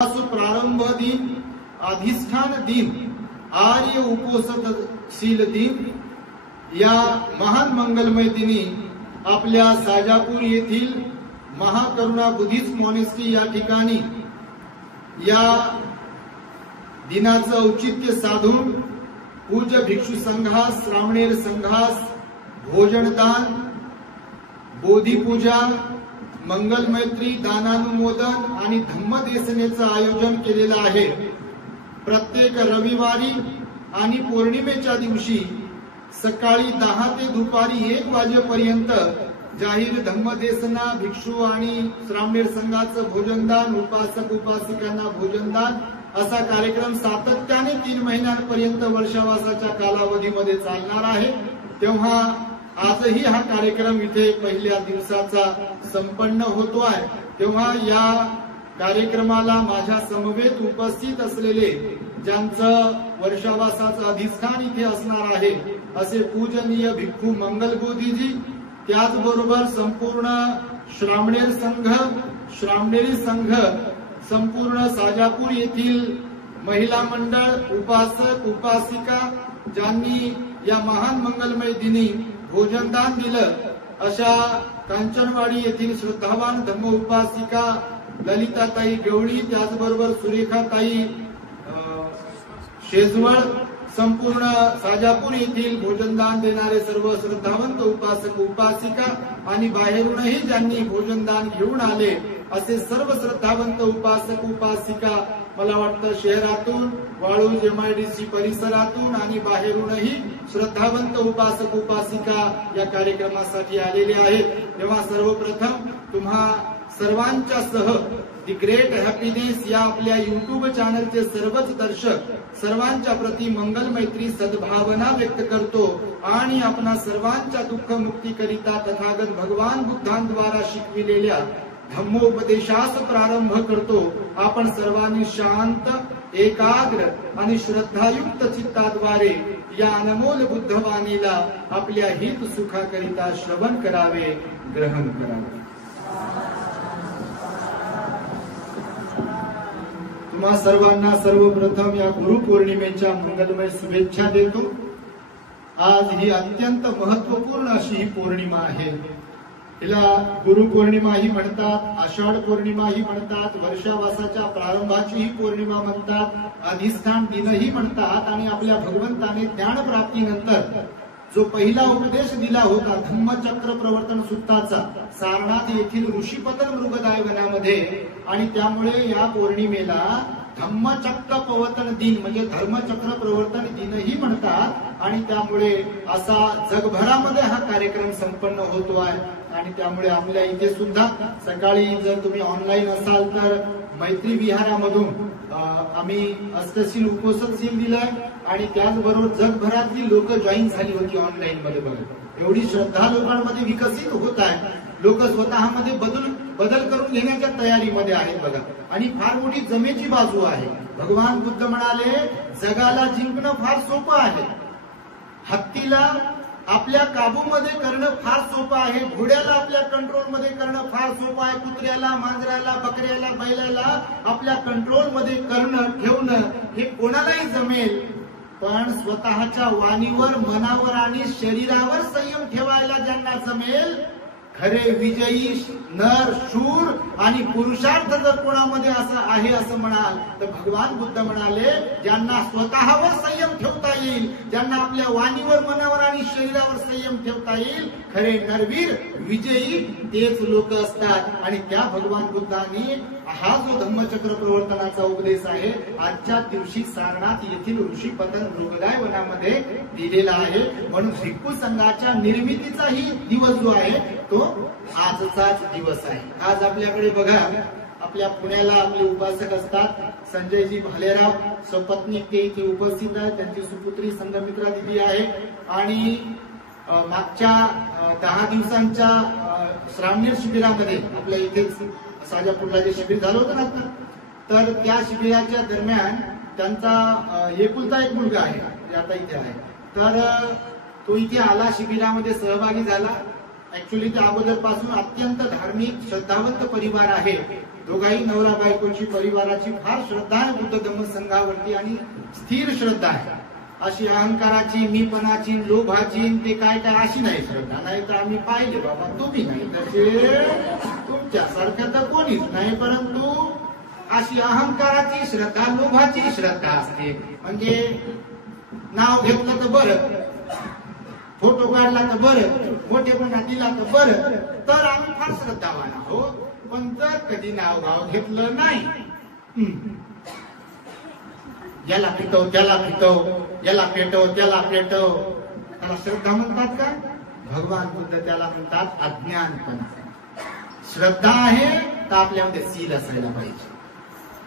प्रारंभ दिन, अधिष्ठान दिन, आर्य उपोषणशील दिन या महान मंगलमय दिनी आपल्या साजापूर येथील महाकरुणा बुद्धिस्ट मॉनेस्ट्री या ठिकाणी या दिनाचं औचित्य साधून पूज्य भिक्षू संघास, श्रामणेर संघास भोजनदान, बोधिपूजा, मंगल मैत्री, दानानुमोदन आणि धम्मदेसनेचं आयोजन केलेलं आहे। प्रत्येक रविवारी आणि पौर्णिमेच्या दिवशी सकाळी 10 ते दुपारी 1 वाजेपर्यंत जाहीर धम्मदेसना, भिक्षू आणि श्रामणेर संघाचं भोजनदान, उपासक उपासिकांना भोजनदान असा कार्यक्रम सातत्याने 3 महिन्यांपर्यंत वर्षावासाच्या कालावधीमध्ये चालणार आहे। तेव्हा आजही हा कार्यक्रम इथे पहिल्या दिवसाचा संपन्न होतो आहे। तेव्हा या कार्यक्रमाला माझ्या समवेत उपस्थित असलेले ज्यांचं वर्षावासाचं अधिष्ठान इथे असणार आहे असे पूजनीय भिक्खू मंगलबोधीजी, त्याचबरोबर संपूर्ण श्रामणेर संघ, श्रामणेरी संघ, संपूर्ण साजापूर येथील महिला मंडळ, उपासक उपासिका ज्यांनी या महान मंगलमय दिनी भोजनदान दिलं अशा कांचनवाडी येथील श्रद्धावान धम्म उपासिका ललिताताई गवळी, त्याचबरोबर सुरेखाताई शेजवळ, संपूर्ण साजापूर येथील भोजनदान देणारे सर्व श्रद्धावंत उपासक उपासिका आणि बाहेरूनही ज्यांनी भोजनदान घेऊन आले असे सर्व श्रद्धावंत उपासक उपासिका मला वाटतं शहरातून, वाळूज MIDC परिसरातून आणि बाहेरूनही श्रद्धावंत उपासक उपासिका या कार्यक्रमासाठी आलेले आहेत। तेव्हा सर्वप्रथम तुम्हा सर्वांच्या सह दी ग्रेट हॅपीनेस या आपल्या YouTube चॅनलचे सर्वच दर्शक सर्वांच्या प्रती मंगल मैत्री सद्भावना व्यक्त करतो आणि आपणा सर्वांच्या दुःख मुक्तीकरिता तथागत भगवान बुद्धांद्वारा शिकविलेल्या धम्मोपदेशास प्रारंभ करतो। आपण सर्वांनी शांत, एकाग्र आणि श्रद्धायुक्त चित्ताद्वारे या अनमोल बुद्धवाणीला आपल्या हित सुखाकरिता श्रवण करावे, ग्रहण करावे। तुम्हा सर्वांना सर्वप्रथम या गुरुपौर्णिमेच्या मंगलमय शुभेच्छा देतो। आज ही अत्यंत महत्वपूर्ण अशी ही पौर्णिमा आहे। तिला गुरुपौर्णिमाही म्हणतात, आषाढ पौर्णिमाही म्हणतात, वर्षावासाच्या प्रारंभाची ही पौर्णिमा म्हणतात, अधिष्ठान दिनही म्हणतात आणि आपल्या भगवंताने ज्ञानप्राप्तीनंतर जो पहिला उपदेश दिला होता धम्मचक्र प्रवर्तन सूत्राचा सारनाथ येथील ऋषीपतन मृगदाय वनामध्ये, आणि त्यामुळे या पौर्णिमेला धम्मचक्र प्रवर्तन दिन म्हणजे धर्मचक्र प्रवर्तन दिनही म्हणतात आणि त्यामुळे असा जगभरामध्ये हा कार्यक्रम संपन्न होतो आहे। आणि त्यामुळे आपल्या इथे सुद्धा सकाळी जर तुम्ही ऑनलाईन असाल तर मैत्री विहारामधून आम्ही अष्टशील उपोषणशील दिलंय आणि त्याचबरोबर जगभरातली लोक जॉईन झाली होती ऑनलाईन मध्ये। बघा एवढी श्रद्धा लोकांमध्ये विकसित होत आहे, लोक स्वतःमध्ये बदल करून घेण्याच्या तयारीमध्ये आहेत बघा। आणि फार मोठी जमेची बाजू आहे। भगवान बुद्ध म्हणाले जगाला जिंकणं फार सोपं आहे, हत्तीला आपल्या काबूमध्ये करणं फार सोपं आहे, घोड्याला आपल्या कंट्रोलमध्ये करणं फार सोपं आहे, कुत्र्याला, मांजराला, बकऱ्याला, बैलाला आपल्या कंट्रोलमध्ये करणं, ठेवणं हे कोणालाही जमेल, पण स्वतःच्या वाणीवर, मनावर आणि शरीरावर संयम ठेवायला ज्यांना जमेल, खरे विजयी नर, शूर आणि पुरुषार्थ जर कोणामध्ये असं आहे असं म्हणाल तर भगवान बुद्ध म्हणाले ज्यांना स्वतःवर संयम ठेवता येईल, ज्यांना आपल्या वाणीवर, मनावर आणि शरीरावर संयम ठेवता येईल, खरे नरवीर विजयी तेच लोक असतात। आणि त्या भगवान बुद्धांनी हा जो धम्मचक्र प्रवर्तनाचा उपदेश आहे आजच्या दिवशी सारनाथ येथील ऋषीपतन मृगदाय वनामध्ये दिलेला आहे। म्हणून भिक्खू संघाच्या निर्मितीचाही दिवस जो आहे तो आजचाच दिवस आहे। आज आपल्याकडे बघा आपल्या पुण्याला आपले उपासक असतात संजयजी भालेराव सपत्नीक, ते इथे उपस्थित आहेत, त्यांची सुपुत्री संघमित्रा दिदी आहे। आणि मागच्या 10 दिवसांच्या श्रामणेर शिबिरामध्ये आपल्या इथे साजापूरला जे शिबिर झालं होतं ना, तर त्या शिबिराच्या दरम्यान त्यांचा एकुलता एक मुलगा आहे जे आता इथे आहे, तर तो इथे आला, शिबिरामध्ये सहभागी झाला। ऍक्च्युअली त्या अगोदरपासून अत्यंत धार्मिक श्रद्धावंत परिवार आहे, दोघाही नवरा बायकोची परिवाराची फार श्रद्धा आहे बुद्ध धम्म संघावरती आणि स्थिर श्रद्धा आहे. अशी अहंकाराची, मीपणाची, लोभाची ते काय काय अशी नाही श्रद्धा. नाही तर आम्ही पाहिले बाबा, तुम्ही नाही तसे तुमच्यासारखं तर कोणीच नाही, परंतु अशी अहंकाराची श्रद्धा, लोभाची श्रद्धा असते. म्हणजे नाव घेतलं तर बरं, फोटो काढला तर बरं, मोठेपणा दिला तर बरं, तर आम्ही फार श्रद्धावान आहोत. पण जर कधी नाव गाव घेतलं नाही, याला पिटव त्याला पिटव, याला पेटव त्याला पेटव, त्याला श्रद्धा म्हणतात का? भगवान बुद्ध त्याला म्हणतात अज्ञानपणा. श्रद्धा आहे तर आपल्यामध्ये सील असायला पाहिजे.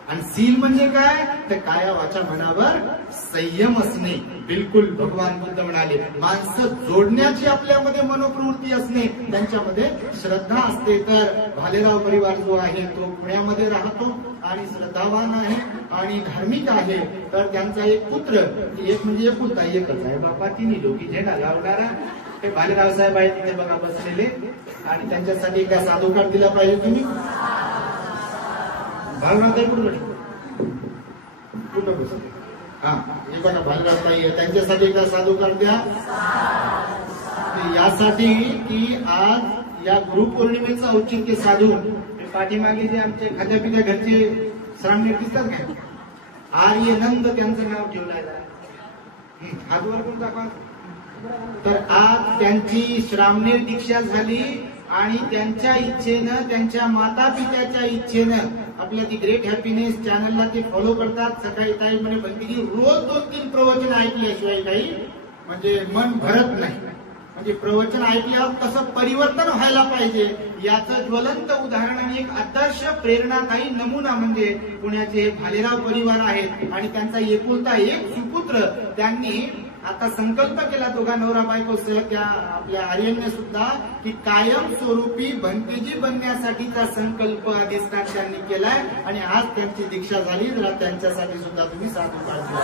आणि सील म्हणजे काय? तर काया वाचा मनावर संयम असणे. बिलकुल भगवान बुद्ध म्हणाले, माणसं जोडण्याची आपल्यामध्ये मनोप्रवृत्ती असणे, त्यांच्यामध्ये श्रद्धा असते. तर भालेराव परिवार जो आहे तो पुण्यामध्ये राहतो आणि श्रद्धावान आहे आणि धार्मिक आहे. तर त्यांचा एक पुत्र, एक म्हणजे एकुलता एकच आहे बापा, तिन्ही लोकी झेंडा लावणारा हे भालेराव साहेब आहेत तिथे बघा बसलेले. आणि त्यांच्यासाठी काय साधुकार दिला पाहिजे तुम्ही? भालरावताई कुठं बस? हा, हे बघा भालरावताई, त्यांच्यासाठी एकदा साधुकार द्या. यासाठी की आज या गुरुपौर्णिमेचं औचित्य साधून पाठीमागे जे आमचे खाद्यापित्या घरचे श्रामणे दिसतात काय, आर्यनंद त्यांचं नाव ठेवलंय. हात वर करून दाखवा. तर आज त्यांची श्रामणे दीक्षा झाली आणि त्यांच्या इच्छेनं, त्यांच्या माता पित्याच्या इच्छेनं आपल्या ती ग्रेट हॅपीनेस चॅनलला ते फॉलो करतात. सकाळी ताई म्हणे म्हणते की रोज 2-3 प्रवचन ऐकल्याशिवाय काही म्हणजे मन भरत नाही. म्हणजे प्रवचन ऐकल्यावर कसं परिवर्तन व्हायला पाहिजे याचं ज्वलंत उदाहरण आणि एक आदर्श प्रेरणादायी नमुना म्हणजे पुण्याचे भालेराव परिवार आहेत. आणि त्यांचा एकुलता एक सुपुत्र त्यांनी आता संकल्प केला दोघा नवरा बायकोसह त्या आपल्या आर्यनने सुद्धा की कायमस्वरूपी भंतेजी बनण्यासाठीचा संकल्प अधिष्ठान त्यांनी केलाय. आणि आज त्यांची दीक्षा झाली. जरा त्यांच्यासाठी सुद्धा तुम्ही साधुकार द्या.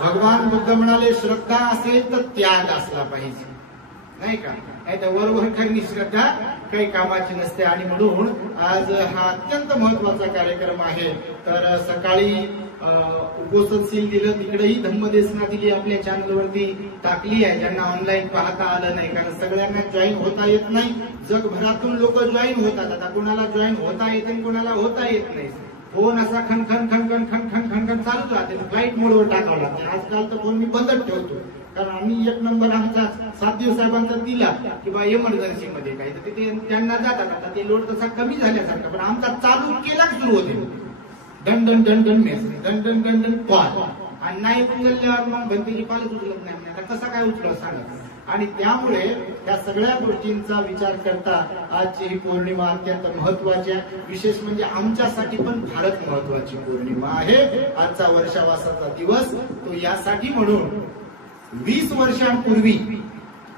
भगवान बुद्ध म्हणाले, श्रद्धा असेल तर त्याग असला पाहिजे, नाही का? नाही तर वरवर काही श्रद्धा काही कामाची नसते. आणि म्हणून आज हा अत्यंत महत्वाचा कार्यक्रम आहे. तर सकाळी उपोषण सील दिलं, तिकडेही धम्मदेशना दिली, आपल्या चॅनलवरती टाकली आहे. ज्यांना ऑनलाईन पाहता आलं नाही, कारण सगळ्यांना जॉईन होता येत नाही. जगभरातून लोक जॉईन होतात. आता कुणाला जॉईन होता येते, कुणाला होता येत नाही. फोन असा खनखन खनखन खनखन खनखन चालूच राहते. फ्लाईट मोडवर टाकावं लागते. आजकाल तर फोन मी बंदच ठेवतो, कारण आम्ही एक नंबर आमचा सातदेव साहेबांचा दिला की बा इमर्जन्सी मध्ये काही, तर तिथे त्यांना जातात. आता ते लोड तसा कमी झाल्यासारखं, पण आमचा चालू केलाच सुरू होते. दन दन दन दन मेसेज, दन दन दन दन कॉल. आणि नाही उचलल्यावर मग भंतेची कॉलच उचलत नाही. आता कसा काय उचलत सांगा. आणि त्यामुळे या सगळ्या गोष्टींचा विचार करता आजची ही पौर्णिमा अत्यंत महत्वाची आहे. विशेष म्हणजे आमच्यासाठी पण फारच महत्वाची पौर्णिमा आहे. आजचा वर्षावासाचा दिवस तो यासाठी म्हणून 20 वर्षांपूर्वी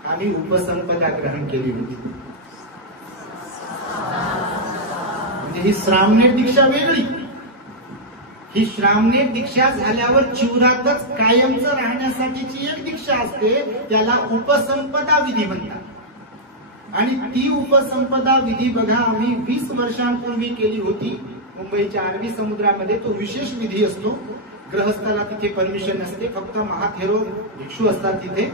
आम्ही उपसंपदा ग्रहण केली होती. म्हणजे ही श्रामणे दीक्षा वेगळी. ही श्रामणे दीक्षा झाल्यावर चिवरातच कायमचं राहण्यासाठीची एक दीक्षा असते, त्याला उपसंपदा विधी म्हणतात. आणि ती उपसंपदा विधी बघा आम्ही 20 वर्षांपूर्वी केली होती मुंबईच्या अरबी समुद्रामध्ये. तो विशेष विधी असतो. ग्रहस्थाला तिथे परमिशन नसते, फक्त महाथेरो भिक्षू असतात तिथे.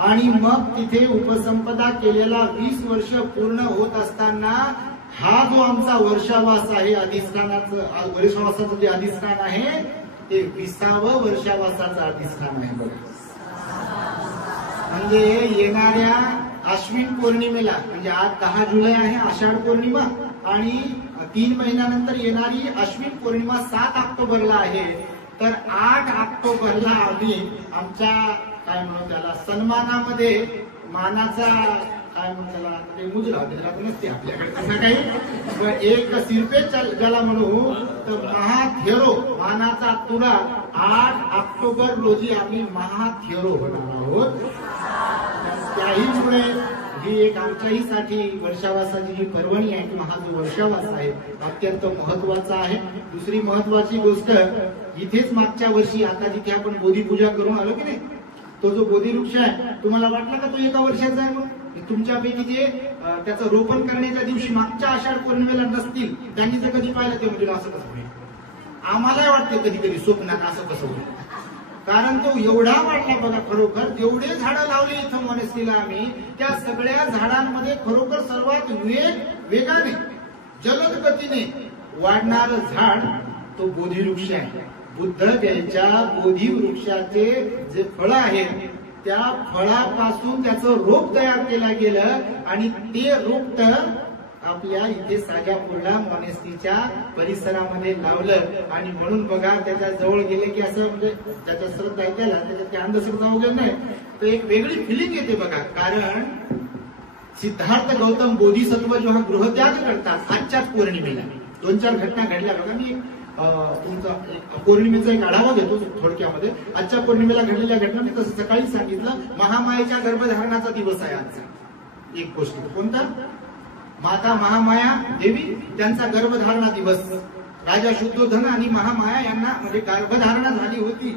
आणि मग तिथे उपसंपदा केलेला 20 वर्ष पूर्ण होत असताना हा जो आमचा वर्षावास आहे, अधिष्ठानाचं वर्षावासाचं जे अधिष्ठान आहे ते 20वा वर्षावासाचं अधिष्ठान आहे बघा. म्हणजे येणाऱ्या आश्विन पौर्णिमेला, म्हणजे आज 10 जुलै आहे आषाढ पौर्णिमा, आणि 3 महिन्यानंतर येणारी आश्विन पौर्णिमा 7 ऑक्टोबरला आहे. तर 8 ऑक्टोबरला आम्ही आमच्या काय म्हणू त्याला सन्मानामध्ये मानाचा काय म्हणू त्याला ते मुजरा नसते आपल्याकडे तसं काही, एक सिरपे ज्याला म्हणू तर महाथेरो मानाचा तुरा 8 ऑक्टोबर रोजी आम्ही महाथेरो होणार आहोत. त्याहीमुळे ही एक आमच्याहीसाठी वर्षावासाची जी पर्वणी आहे किंवा हा जो वर्षावास आहे अत्यंत महत्वाचा आहे. दुसरी महत्वाची गोष्ट, इथेच मागच्या वर्षी आता जिथे आपण बोधीपूजा करून आलो की नाही, तो जो बोधी वृक्ष आहे तुम्हाला वाटला का तो 1 वर्षाचा आहे? तुमच्यापैकी जे त्याचं रोपण करण्याच्या दिवशी मागच्या आषाढ पौर्णिमेला नसतील, त्यांनी जर कधी पाहिलं ते म्हणजे असं कसं होईल. आम्हालाही वाटते कधी कधी स्वप्नात असं कसं होईल, कारण तो एवढा वाढला बघा. खरोखर जेवढे झाडं लावले इथं मोनेस्ट्रीला आम्ही, त्या सगळ्या झाडांमध्ये खरोखर सर्वात वेगाने जलद गतीने वाढणारं झाड तो बोधिवृक्ष आहे. बुद्ध जयंतीच्या बोधी वृक्षाचे जे फळ आहेत त्या फळापासून त्याचं रोप तयार केलं गेलं आणि ते रोप आपल्या इथे साजापूरला मोनेस्ट्रीच्या परिसरामध्ये लावलं. आणि म्हणून बघा त्याच्या जवळ गेले की असं म्हणजे त्याच्या श्रद्धा ऐकायला त्याच्यात काही अंधश्रद्धा वगैरे नाही, तर एक वेगळी फिलिंग येते बघा. कारण सिद्धार्थ गौतम बोधिसत्व जेव्हा गृहत्याग करतात आजच्याच पौर्णिमेला 2-4 घटना घडल्या बघा. मी तुमचा पौर्णिमेचा एक आढावा घेतो थोडक्यामध्ये. आजच्या पौर्णिमेला घडलेल्या घटना मी तसं सकाळी सांगितलं. महामायेच्या गर्भधारणाचा दिवस आहे आजचा. एक गोष्ट कोणता? माता महामाया देवी त्यांचा गर्भधारणा दिवस. राजा शुद्धोधन आणि महामाया यांना म्हणजे गर्भधारणा झाली होती,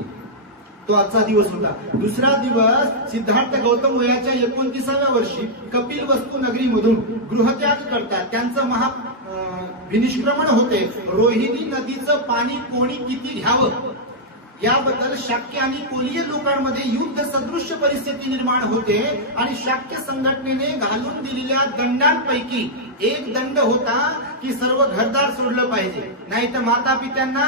तो आजचा दिवस होता. दुसरा दिवस सिद्धार्थ गौतम वयाच्या 29व्या वर्षी कपिल वस्तू नगरीमधून गृहत्याग करतात. त्यांचं विनिष्क्रमण होते. रोहिणी नदीचं पाणी कोणी किती घ्यावं याबद्दल शाक्य आणि कोलीय लोकांमध्ये युद्ध सदृश्य परिस्थिती निर्माण होते. आणि शाक्य संघटनेने घालून दिलेल्या दंडांपैकी एक दंड होता की सर्व घरदार सोडलं पाहिजे, नाही तर माता पित्यांना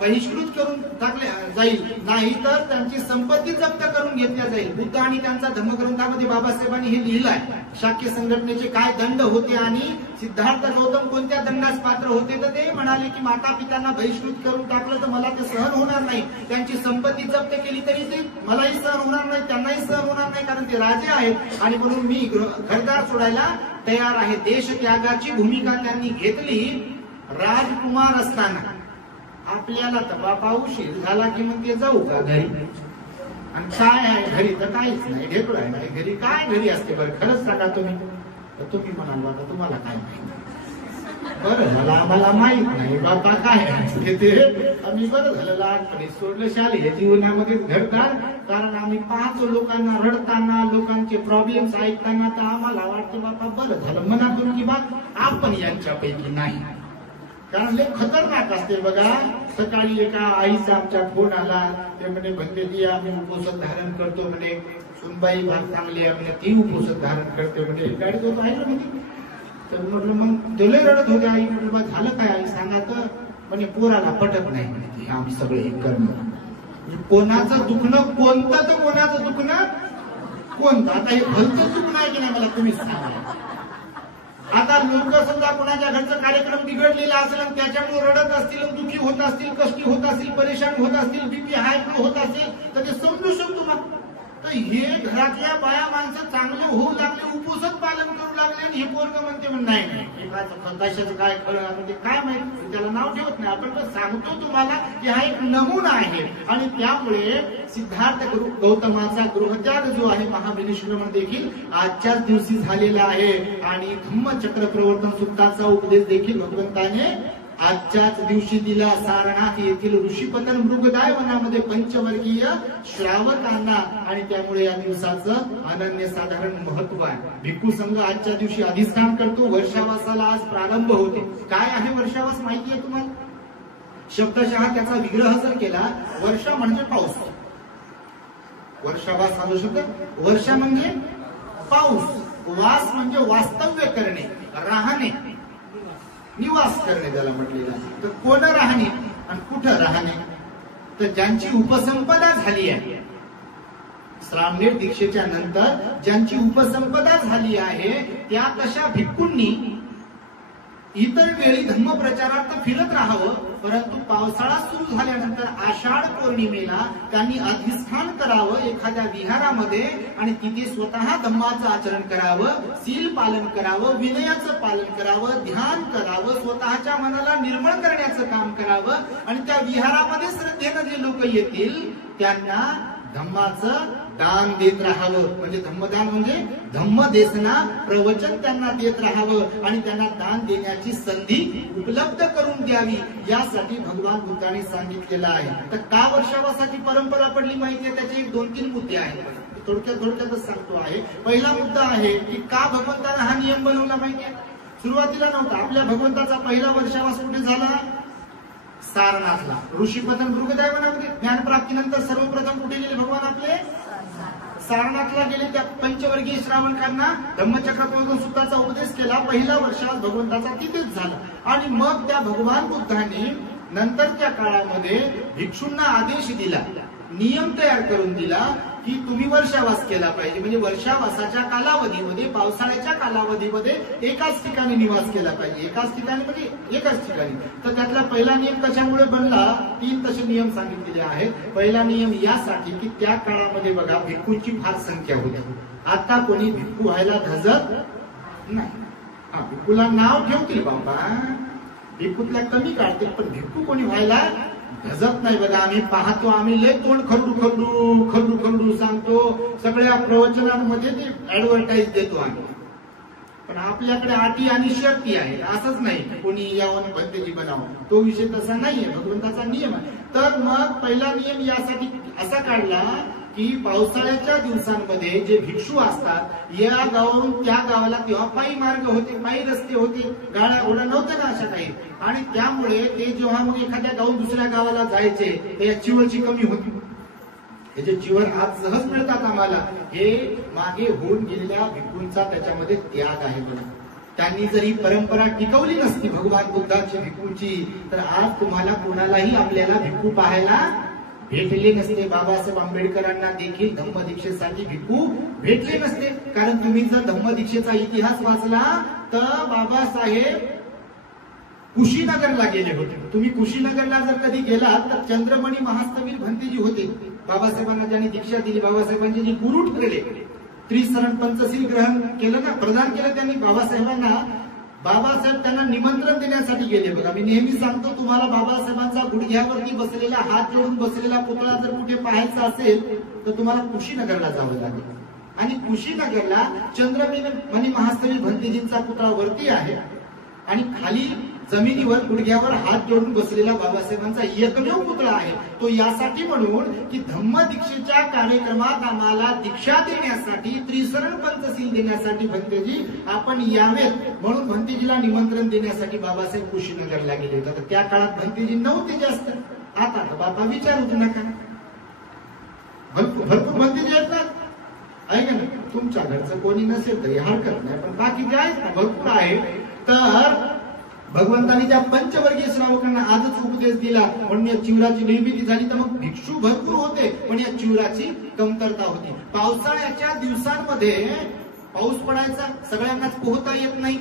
बहिष्कृत करून टाकले जाईल, नाही तर त्यांची संपत्ती जप्त करून घेतल्या जाईल. बुद्ध आणि त्यांचा धर्मग्रंथामध्ये बाबासाहेबांनी हे लिहिलं आहे. शाक्य संघटनेचे काय दंड होते आणि सिद्धार्थ गौतम कोणत्या दंडास पात्र होते, तर ते म्हणाले की माता पित्यांना बहिष्कृत करून टाकलं तर मला ते सहन होणार नाही, त्यांची संपत्ती जप्त केली तरी ते मलाही सहन होणार नाही, त्यांनाही सहन होणार नाही, कारण ते राजे आहेत आणि म्हणून मी घरदार सोडायला तयार आहे. देशत्यागाची भूमिका त्यांनी घेतली. राजकुमार असताना आपल्याला तर बापा उशीर झाला की मग ते जाऊ का घरी, आणि काय आहे घरी तर काहीच नाही, ढेकूळ आहे घरी, काय घरी असते बरं खरंच सांगा तुम्ही म्हणाल बाबा तुम्हाला काय माहिती. बरं झालं आम्हाला माहित नाही बाबा काय असते ते, आम्ही बरं झालं लहानपणी सोडलं शालेय जीवनामध्ये घरदार, कारण आम्ही पाहतो लोकांना रडताना, लोकांचे प्रॉब्लेम्स ऐकताना, तर आम्हाला वाटतं बाबा बरं झालं मनातून की बा आपण यांच्यापैकी नाही, कारण लय खतरनाक असते बघा. सकाळी एका आईचा आमच्या फोन आला, ते म्हणे भंतेजी आम्ही उपोषण धारण करतो म्हणे, सुनबाई भाग चांगली आहे म्हणे, ती उपोषण धारण करते म्हणे, गाडीत होतो आहे ना म्हणजे. तर म्हटलं मग ते लय रडत होते. आई म्हटलं झालं काय आई सांगा, तर म्हणे पोराला पटत नाही म्हणे आम्ही सगळे हे करणं. कोणाचं दुखणं कोणतं, तर कोणाचं दुखणं कोणतं. आता हे भलतं दुखणं आहे की नाही मला तुम्ही सांगा. आता लोक समजा कोणाच्या घरचा कार्यक्रम बिघडलेला असेल आणि त्याच्यामुळे रडत असतील, दुखी होत असतील, कष्टी होत असतील, परेशान होत असतील, बीपी हाय होत असेल, तर ते समजू शकतो ना. तर हे घरातल्या बाया माणसं चांगले होऊ लागले, उपोषण पालन करू लागले, आणि हे पोरग म्हणते नाही कशाचं काय खरं म्हणजे काय माहिती, त्याला नाव ठेवत नाही आपण, तर सांगतो तुम्हाला की हा एक नमुना आहे. आणि त्यामुळे सिद्धार्थ गौतमाचा गृहत्याग जो आहे महाविनिष्क्रमण देखील आजच्याच दिवशी झालेला आहे. आणि धम्मचक्र प्रवर्तन सूक्ताचा उपदेश देखील भगवंताने आजच्याच दिवशी दिला. सारनाथ येथील ऋषीपतन मृगदाय वनामध्ये पंचवर्गीय श्रावकांना, आणि त्यामुळे या दिवसाचं अनन्यसाधारण महत्व आहे. भिक्खू संघ आजच्या दिवशी अधिष्ठान करतो. वर्षावासाला आज प्रारंभ होते. काय आहे वर्षावास माहिती आहे तुम्हाला? शब्दशः त्याचा विग्रह जर केला, वर्षा म्हणजे पाऊस, वर्षावास हा शब्द, वर्षा म्हणजे पाऊस, वास म्हणजे वास्तव्य करणे, राहणे, निवास करणे त्याला म्हटलेलं आहे. तर कोण राहणे आणि कुठं राहणे, तर ज्यांची उपसंपदा झाली आहे, श्रामणेर दीक्षेच्या नंतर ज्यांची उपसंपदा झाली आहे, त्या कशा भिक्खूंनी इतर वेळी धम्मप्रचारार्थ फिरत राहावं, परंतु पावसाळा सुरू झाल्यानंतर आषाढ पौर्णिमेला त्यांनी अधिष्ठान करावं एखाद्या विहारामध्ये, आणि तिथे स्वतः धम्माचं आचरण करावं, सील पालन करावं, विनयाचं पालन करावं, ध्यान करावं, स्वतःच्या मनाला निर्मळ करण्याचं काम करावं, आणि त्या विहारामध्ये श्रद्धेनं जे लोक येतील त्यांना धम्माचं दान देत राहावं. म्हणजे धम्मदान म्हणजे धम्मदेशना प्रवचन त्यांना देत राहावं आणि त्यांना दान देण्याची संधी उपलब्ध करून द्यावी, यासाठी भगवान बुद्धांनी सांगितलेलं आहे. तर का वर्षावासाची परंपरा पडली माहितीये? त्याचे 2-3 मुद्दे आहेत. थोडक्यातच सांगतो आहे. पहिला मुद्दा आहे की का भगवंताने हा नियम बनवला माहितीये? सुरुवातीला नव्हता. आपल्या भगवंताचा पहिला वर्षावास कुठे झाला? सारनाथला. ऋषीपतन मृगदेवामध्ये ज्ञानप्राप्तीनंतर सर्वप्रथम कुठे गेले भगवान आपले? सारनाथला गेले. त्या पंचवर्गीय श्रावणकांना धम्मचक्रप्रवर्तन सूत्राचा उपदेश केला. पहिला वर्षात भगवंताचा तिथेच झाला. आणि मग त्या भगवान बुद्धांनी नंतरच्या काळामध्ये भिक्षूंना आदेश दिला, नियम तयार करून दिला की तुम्ही वर्षावास केला पाहिजे. म्हणजे वर्षावासाच्या कालावधीमध्ये, पावसाळ्याच्या कालावधीमध्ये एकाच ठिकाणी निवास केला पाहिजे. एकाच ठिकाणी म्हणजे एकाच ठिकाणी. तर त्यातला पहिला नियम कशामुळे बनला? 3 तसे नियम सांगितलेले आहेत. पहिला नियम यासाठी की त्या काळामध्ये बघा भिक्खूंची फार संख्या होती. आता कोणी भिक्खू व्हायला धजत नाही. भिक्खूला नाव ठेवतील बाबा, भिक्खूतल्या कमी काढतील, पण भिक्खू कोणी व्हायला धजत नाही. बघा आम्ही पाहतो, आम्ही लय तोंड खरडू सांगतो, सगळ्या प्रवचनांमध्ये ते ऍडव्हर्टाईज देतो आम्ही, पण आपल्याकडे अटी आणि शर्ती आहेत. असंच नाही की कोणी यावं भंतेजी बनावं, तो विषय तसा नाहीये, भगवंताचा नियम आहे. तर मग पहिला नियम यासाठी असा काढला की पावसाळ्याच्या दिवसांमध्ये जे भिक्षू असतात, या गावावरून त्या गावाला तेव्हा पायी मार्ग होते, पायी रस्ते होते, गाड्या घोडा नव्हत्या ना अशा काही. आणि त्यामुळे ते जेव्हा मग एखाद्या गावून दुसऱ्या गावाला जायचे, त्या चिवरची कमी होती. हे जे चिवर आज सहज मिळतात आम्हाला, हे मागे होऊन गेलेल्या भिक्खूंचा त्याच्यामध्ये त्याग आहे. त्यांनी जर ही परंपरा टिकवली नसती भगवान बुद्धाची भिक्खूची, तर आज तुम्हाला कोणालाही आपल्याला भिक्खू पाहायला भेटले नसते. बाबासाहेब आंबेडकरांना देखील धम्मदीक्षेसाठी भिक्खू भेटले नसते. कारण तुम्ही जर धम्मदीक्षेचा इतिहास वाचला तर बाबासाहेब कुशीनगरला गेले होते. तुम्ही कुशीनगरला जर कधी गेलात तर चंद्रमणी महास्तवीर भंतेजी होते. बाबासाहेबांना ज्यांनी दीक्षा दिली, बाबासाहेबांचे जे गुरु ठरले, त्रिसरण पंचशील ग्रहण केलं ना, प्रदान केलं त्यांनी बाबासाहेबांना. बाबासाहेब त्यांना निमंत्रण देण्यासाठी गेले. बघा मी नेहमी सांगतो तुम्हाला, बाबासाहेबांचा गुडघ्यावरती बसलेला, हात जोडून बसलेला पुतळा जर कुठे पाहायचा असेल तर तुम्हाला कुशीनगरला जावं लागेल. आणि कुशीनगरला चंद्रमणी महास्तवीर भंतेजींचा पुतळा वरती आहे आणि खाली जमिनीवर गुडघ्यावर हात जोडून बसलेला बाबासाहेबांचा एकमेव पुतळा आहे. तो यासाठी म्हणून की धम्मदीक्षेच्या कार्यक्रमात आम्हाला दीक्षा देण्यासाठी, त्रिसरण पंचशील देण्यासाठी भंतेजी आपण यावेत म्हणून भंतेजीला निमंत्रण देण्यासाठी बाबासाहेब कुशीनगरला गेले होते. त्या काळात भंतेजी नव्हते जास्त. आता बाबा विचारूच नका, भरपूर भंतेजी आहेत ना. ऐका ना, तुमच्या घरचं कोणी नसेल तरी हरकत नाही, पण बाकी जे आहेत ना भरपूर आहे. तर भगवंतांनी त्या पंचवर्गीय श्रावकांना आजच उपदेश दिला म्हणून या चिवराची निर्मिती झाली. तर मग भिक्षू भरपूर होते पण या चिवराची कमतरता होती. पावसाळ्याच्या दिवसांमध्ये पाऊस पडायचा, सगळ्यांनाच पोहता येत नाही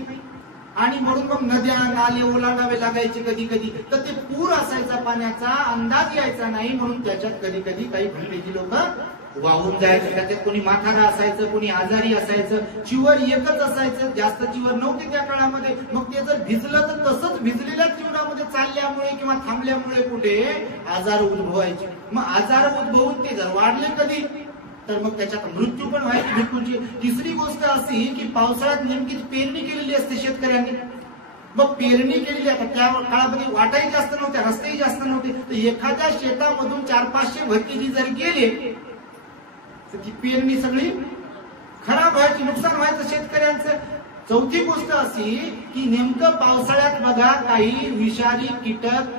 आणि म्हणून मग नद्या नाले ओलांडावे लागायचे कधी कधी. तर ते पूर असायचा, पाण्याचा अंदाज यायचा नाही, म्हणून त्याच्यात कधी कधी काही भंतेजी लोक वाहून जायचं. त्याच्यात कोणी म्हातारा असायचं, कोणी आजारी असायचं. चिवर एकच असायचं, जास्त चिवर नव्हते त्या काळामध्ये. मग ते जर भिजलं तर तसंच भिजलेल्या चिवरामध्ये चालल्यामुळे किंवा थांबल्यामुळे कुठे आजार उद्भवायचे. मग आजार उद्भवून ते जर वाढले कधी तर मग त्याच्यात मृत्यू पण व्हायची भिक्खूंची. तिसरी गोष्ट अशी की पावसाळ्यात नेमकीच पेरणी केलेली असते शेतकऱ्यांनी. मग पेरणी केलेली, आता त्या काळामध्ये वाटाही जास्त नव्हत्या, रस्तेही जास्त नव्हते. तर एखाद्या शेतामधून 400-500 भटकीजी जर गेले ती पेरणी सगळी खराब व्हायची, नुकसान व्हायचं शेतकऱ्यांचं. चौथी गोष्ट अशी की नेमकं पावसाळ्यात बघा काही विषारी कीटक,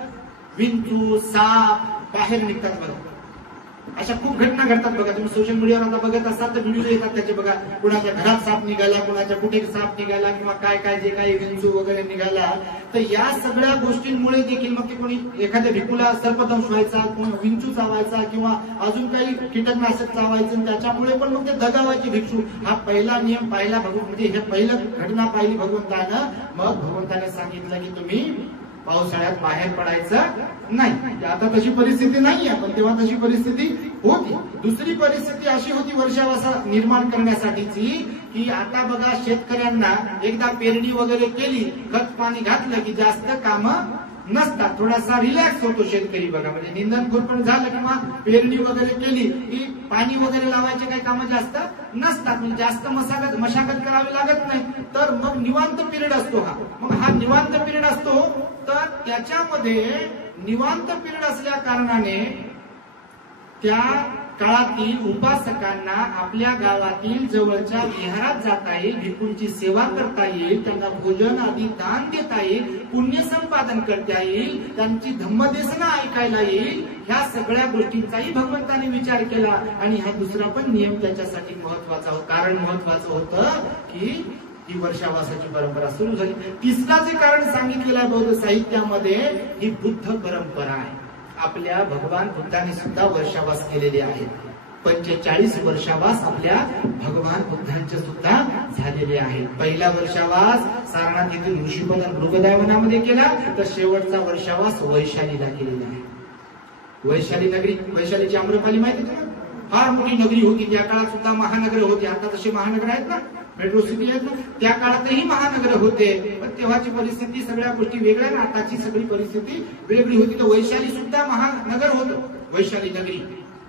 विंचू, साप बाहेर निघतात. बघा अशा खूप घटना घडतात. बघा तुम्ही सोशल मीडियावर आता बघत असाल तर व्हिडिओ येतात त्याचे. बघा कुणाच्या घरात साप निघाला, कुणाच्या कुठे साप निघाला किंवा काय काय जे काही विंचू वगैरे निघाला. तर या सगळ्या गोष्टींमुळे देखील मग ते कोणी एखाद्या भिक्खूला सर्पदंश व्हायचा, कोणी विंचू चावायचा किंवा अजून काही कीटकनाशक चावायचं, त्याच्यामुळे पण मग ते दगावायचे भिक्षू. हा पहिला नियम पाहिला म्हणजे हे पहिलं घटना पाहिली भगवंतानं. मग भगवंताने सांगितलं की तुम्ही पावसाळ्यात बाहेर पडायचं नाही. आता तशी परिस्थिती नाहीये पण तेव्हा तशी परिस्थिती होती. दुसरी परिस्थिती अशी होती वर्षावासा निर्माण करण्यासाठीची की आता बघा शेतकऱ्यांना एकदा पेरणी वगैरे केली, खत पाणी घातलं की जास्त काम नसतात, थोडासा रिलॅक्स होतो शेतकरी. बघा म्हणजे निंदन खुरपण झालं किंवा पेरणी वगैरे केली की पाणी वगैरे लावायचे काही कामं जास्त नसतात, म्हणजे जास्त मशागत करावी लागत नाही. तर मग निवांत पिरियड असतो हा. मग हा निवांत पिरियड असतो तर त्याच्यामध्ये निवांत पिरियड असल्या कारणाने त्या काळातील उपासकांना आपल्या गावातील जवळच्या विहारात जाता येईल, भिक्खूंची सेवा करता येईल, त्यांना भोजन आदी दान देता येईल, पुण्य संपादन करता येईल, त्यांची धम्मदेशना ऐकायला येईल, ह्या सगळ्या गोष्टींचाही भगवंताने विचार केला. आणि हा दुसरा पण नियम त्याच्यासाठी महत्वाचा होता. कारण महत्वाचं होतं की ही वर्षावासाची परंपरा सुरू झाली. तिसरा जे कारण सांगितलेलं आहे बौद्ध साहित्यामध्ये, ही बुद्ध परंपरा आहे. आपल्या भगवान बुद्धाने सुद्धा वर्षावास केलेले आहेत. 45 वर्षावास आपल्या भगवान बुद्धांचे सुद्धा झालेले आहेत. पहिला वर्षावास सारनाथ येथील ऋषीपद मृगदावनामध्ये केला, तर शेवटचा वर्षावास वैशालीला केलेला आहे. वैशाली नगरी, वैशालीची आम्रपाली माहिती आहे का? फार मोठी नगरी होती. त्या काळात सुद्धा महानगर होती. आता तसे महानगर आहेत ना, मेट्रो सिटी आहेत ना, त्या काळातही महानगर होते. पण तेव्हाची परिस्थिती सगळ्या गोष्टी वेगळ्या ना, आताची सगळी परिस्थिती वेगळी होती. तर वैशाली सुद्धा महानगर होतं. वैशाली नगरी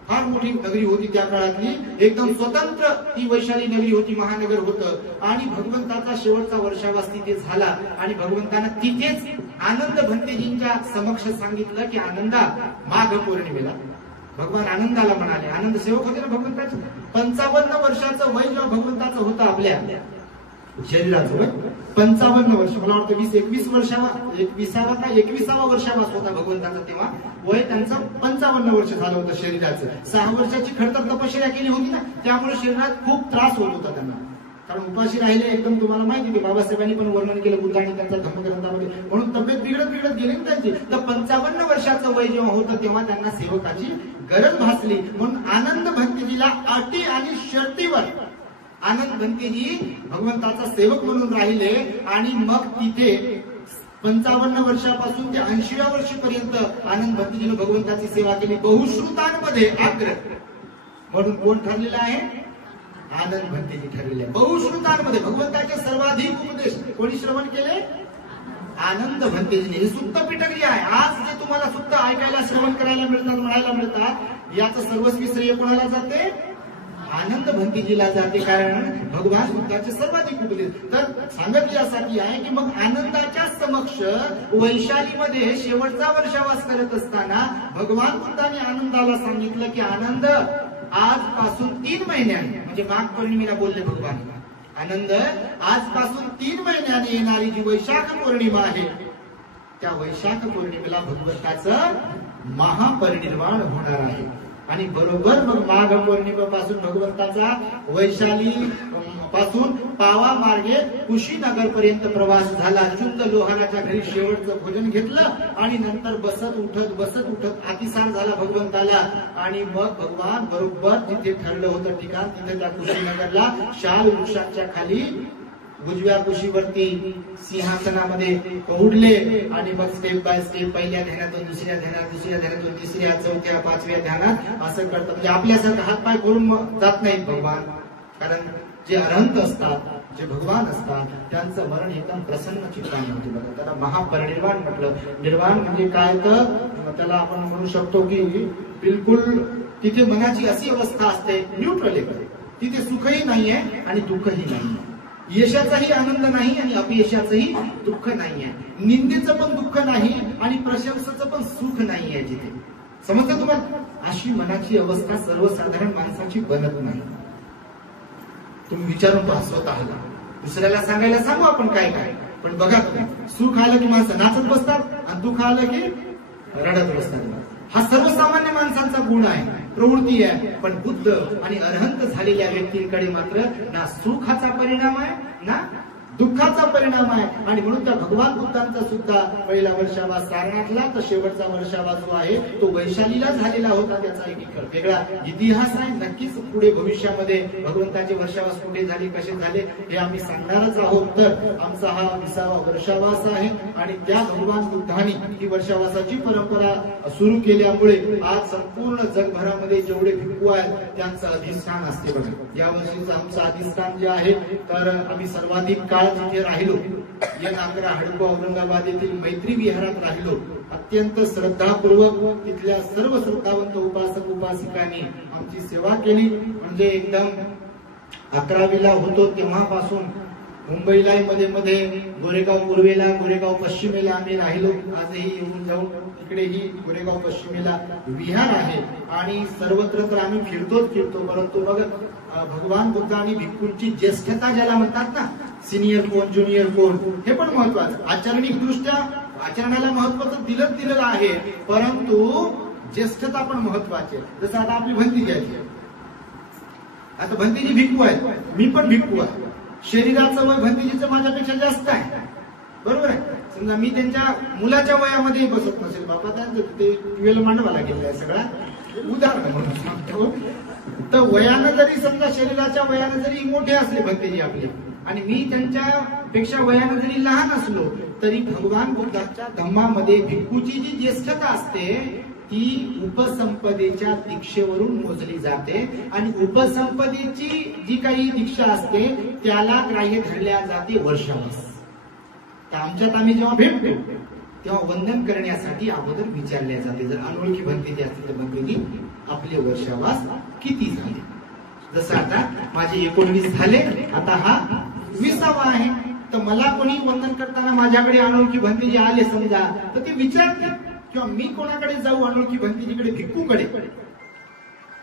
फार मोठी नगरी होती त्या काळातली, एकदम स्वतंत्र ती वैशाली नगरी होती, महानगर होतं. आणि भगवंताचा शेवटचा वर्षावास तिथे झाला. आणि भगवंतानं तिथेच आनंद भंतेजींच्या समक्ष सांगितलं की आनंदा, माघ पौर्णिमेला भगवान आनंदाला म्हणाले, आनंद सेवक होते ना भगवंताचे, 55 वर्षाचं वय जेव्हा भगवंताचं होतं, आपल्या शरीराचं वय 55 वर्ष, मला वाटतं 20-21 वर्षावा 21वा वर्षावास होता भगवंताचा. तेव्हा वय त्यांचं 55 वर्ष झालं होतं शरीराचं. 6 वर्षाची खरतर तपश्चर्या केली होती ना, त्यामुळे शरीरात खूप त्रास होत होता त्यांना. कारण उपाशी राहिले एकदम, तुम्हाला माहिती की बाबासाहेबांनी पण वर्णन केलं बुद्धांनी त्यांच्या धम्मग्रंथामध्ये, म्हणून तब्येत बिघडत गेली ना त्यांची. तर 55 वर्षाचं वय जेव्हा होतं तेव्हा त्यांना सेवकाची गरज भासली. म्हणून आनंद भंतेजीला अटी आणि शर्तीवर आनंद भंतेजी भगवंताचा सेवक म्हणून राहिले. आणि मग तिथे 55 वर्षापासून ते 80व्या वर्षीपर्यंत आनंद भंतेजीने भगवंताची सेवा केली. बहुश्रुतांमध्ये अग्र म्हणून कोण ठरलेलं आहे? आनंद भंतेजी ठरलेले. बहुश्रुतांमध्ये भगवंताचे सर्वाधिक उपदेश कोणी श्रवण केले? आनंद भंतेजीने. हे सुत्त पिटक जे आहे, आज जे तुम्हाला सुत्त ऐकायला श्रवण करायला मिळतात, म्हणायला मिळतात, याचं सर्वस्वी श्रेय कोणाला जाते? आनंद भंतेजीला जाते. कारण भगवान बुद्धाचे सर्वाधिक उपदेश. तर सांगत यासाठी आहे की मग आनंदाच्या समक्ष वैशालीमध्ये शेवटचा वर्षावास करत असताना भगवान बुद्धाने आनंदाला सांगितलं की आनंद, आजपासून 3 महिन्याने, म्हणजे माघ पौर्णिमेला बोलले भगवान, आनंद आजपासून 3 महिन्याने येणारी जी वैशाख पौर्णिमा आहे, त्या वैशाख पौर्णिमेला भगवंताचं महापरिनिर्वाण होणार आहे. आणि बरोबर मग माघ पौर्णिमेपासून भगवंताचा वैशाली पासून पावा मार्गे कुशीनगर पर्यंत प्रवास झाला. चुंद लोहाराच्या घरी शेवटचं भोजन घेतलं आणि नंतर बसत उठत अतिसार झाला भगवंताला. आणि मग भगवान बरोबर जिथे ठरलं होतं ठिकाण, तिथे त्या कुशीनगरला शाल वृक्षाच्या खाली उजव्या कुशीवरती सिंहासनामध्ये उडले. आणि मग स्टेप बाय स्टेप पहिल्या ध्यानातून दुसऱ्या ध्यानात, दुसऱ्या ध्यानातून तिसऱ्या, चौथ्या, 5व्या ध्यानात असं करतात. म्हणजे आपल्यासारखं हातपाय करून जात नाहीत भगवान. कारण जे अरहंत असतात, जे भगवान असतात, त्यांचं मरण एकदम प्रसन्न चित्ताने होते. बघा, त्याला महापरिनिर्वाण म्हटलं. निर्वाण म्हणजे काय, तर त्याला आपण म्हणू शकतो की बिलकुल तिथे मनाची अशी अवस्था असते, न्यूट्रल आहे. तिथे सुखही नाहीये आणि दुःखही नाहीये. यशाचाही आनंद नाही आणि अपयशाचंही दुःख नाहीये. निंदेचं पण दुःख नाही आणि प्रशंसेचं पण सुख नाहीये जिथे. समजतं तुम्हाला? अशी मनाची अवस्था सर्वसाधारण माणसाची बनत नाही. तुम्ही विचारून पहा स्वतःला. दुसऱ्याला सांगायला सांगू आपण काय काय, पण बघा तुम्ही, सुख आलं की माणसं नाचत बसतात आणि दुःख आलं की रडत बसतात. हा सर्वसामान्य माणसांचा गुण आहे, प्रवृत्ती आहे. पण बुद्ध आणि अरहंत झालेल्या व्यक्तींकडे मात्र ना सुखाचा परिणाम आहे ना दुःखाचा परिणाम आहे. आणि म्हणून त्या भगवान बुद्धांचा सुद्धा पहिला वर्षावास सारनाथला, तर शेवटचा वर्षावास जो आहे तो वैशालीला झालेला होता. त्याचा एक वेगळा इतिहास आहे. नक्कीच पुढे भविष्यामध्ये भगवंताचे वर्षावास कुठे झाले, कसे झाले, हे आम्ही सांगणारच आहोत. तर आमचा हा 20वा वर्षावास आहे आणि त्या भगवान बुद्धांनी ही वर्षावासाची परंपरा सुरू केल्यामुळे आज संपूर्ण जगभरामध्ये जेवढे भिक्खू आहेत त्यांचं अधिष्ठान असते. बघा, या वर्षीचं आमचं अधिष्ठान जे आहे, तर आम्ही सर्वाधिक काळ तिथे राहिलो. N11 हडको औरंगाबाद येथील मैत्री विहारात राहिलो. अत्यंत श्रद्धापूर्वक तिथल्या सर्व श्रद्धावंत उपासक उपासिकांनी आमची सेवा केली. म्हणजे एकदम 11वीला होतो तेव्हापासून मुंबईला मध्ये मध्ये गोरेगाव पूर्वेला, गोरेगाव पश्चिमेला आम्ही राहिलो. आजही येऊन जाऊन इकडेही गोरेगाव पश्चिमेला विहार आहे आणि सर्वत्र तर आम्ही फिरतो. परंतु बघ, भगवान बुद्ध आणि भिक्खूंची ज्येष्ठता ज्याला म्हणतात ना, सिनियर कोण ज्युनियर कोण, हे पण महत्वाचं. आचरणिक दृष्ट्या आचरणाला महत्वाचं दिलेलं आहे, परंतु ज्येष्ठता पण महत्वाची. जसं आता आपली भंतीजी आहे, आता भंतीजी भिक्खू आहे, मी पण भिक्खू आहे. शरीराचं वय भंतीजीचं माझ्यापेक्षा जास्त आहे, बरोबर आहे. समजा मी त्यांच्या मुलाच्या वयामध्ये बसत नसेल, बाबा ते वेळ मांडवाला गेलेला आहे सगळा, उदाहरण म्हणून सांगतो. तर वयानं जरी समजा शरीराच्या वयानं जरी मोठे असले भंतीजी आपले, आणि मी त्यांच्या पेक्षा वयानं जरी लहान असलो, तरी भगवान बुद्धाच्या धम्मामध्ये भिक्खूची जी ज्येष्ठता असते ती उपसंपदेच्या दीक्षेवरून मोजली जाते. आणि उपसंपदेची जी काही दीक्षा असते त्याला ग्राह्य धरल्या जाते वर्षावास. तर आमच्यात आम्ही जेव्हा भेटतो तेव्हा वंदन करण्यासाठी अगोदर विचारल्या जाते. जर अनोळखी भंतीजी असतील तर भंतीजी आपले वर्षावास किती झाले. जसं आता माझे 19 झाले, आता हा 20वा आहे. तर मला कोणी वंदन करताना माझ्याकडे अनोळखी भंतीजी आले समजा, तर ते विचारते किंवा मी कोणाकडे जाऊ अनोळखी भंतीजीकडे, भिक्खूकडे,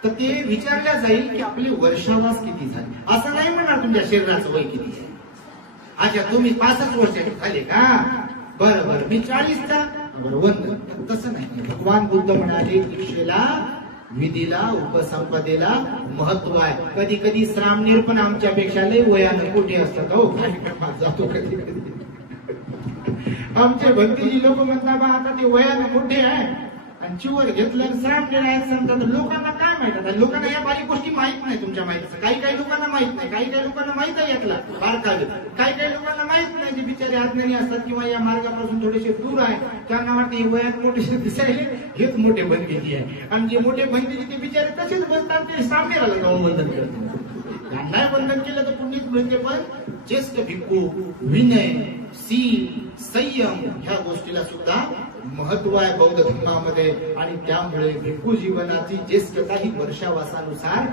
तर ते विचारल्या जाईल की आपले वर्षावास किती झाले. असं नाही म्हणणार तुमच्या शरीराचं वय किती आहे. अच्छा, तुम्ही 65 वर्षाचे झाले का, बरं मी 40चा, बरं वंदन. तसं नाही. भगवान बुद्ध म्हणाले दीक्षेला, विधीला, उपसंपदेला महत्व आहे. कधी कधी श्रामणीर पण आमच्यापेक्षा लय वयानं कुठे असतात हो, जातो कधी कधी. आमचे भंतीजी लोक म्हणतात बा आता ते वयानं मोठे आहे आणि चिवर घेतलं श्रामणीर आहे समजा. तर लोकांना काय माहित आहे, लोकांना या बारीक गोष्टी माहित नाही तुमच्या माहितीचं. काही लोकांना माहित नाही, काही लोकांना माहित आहे यातला बारकावे, काही लोकांना माहित नाही, जे बिचारे अज्ञानी असतात किंवा या मार्गापासून थोडेसे दूर आहे, त्यांना वाटते हे वयात मोठे दिसायले हेच मोठे भंतीजी आहे. आणि जे मोठे भंतीजी ते बिचारे तसेच बसतात, ते श्रामणीराला जाऊन वंदन करतात. नाही वंदन केलं तर पुण्यच मिळते. पण ज्येष्ठ भिक्खू, विनय, शील, संयम ह्या गोष्टीला सुद्धा महत्व आहे बौद्ध धर्मामध्ये. आणि त्यामुळे भिक्खू जीवनाची ज्येष्ठता ही वर्षावासानुसार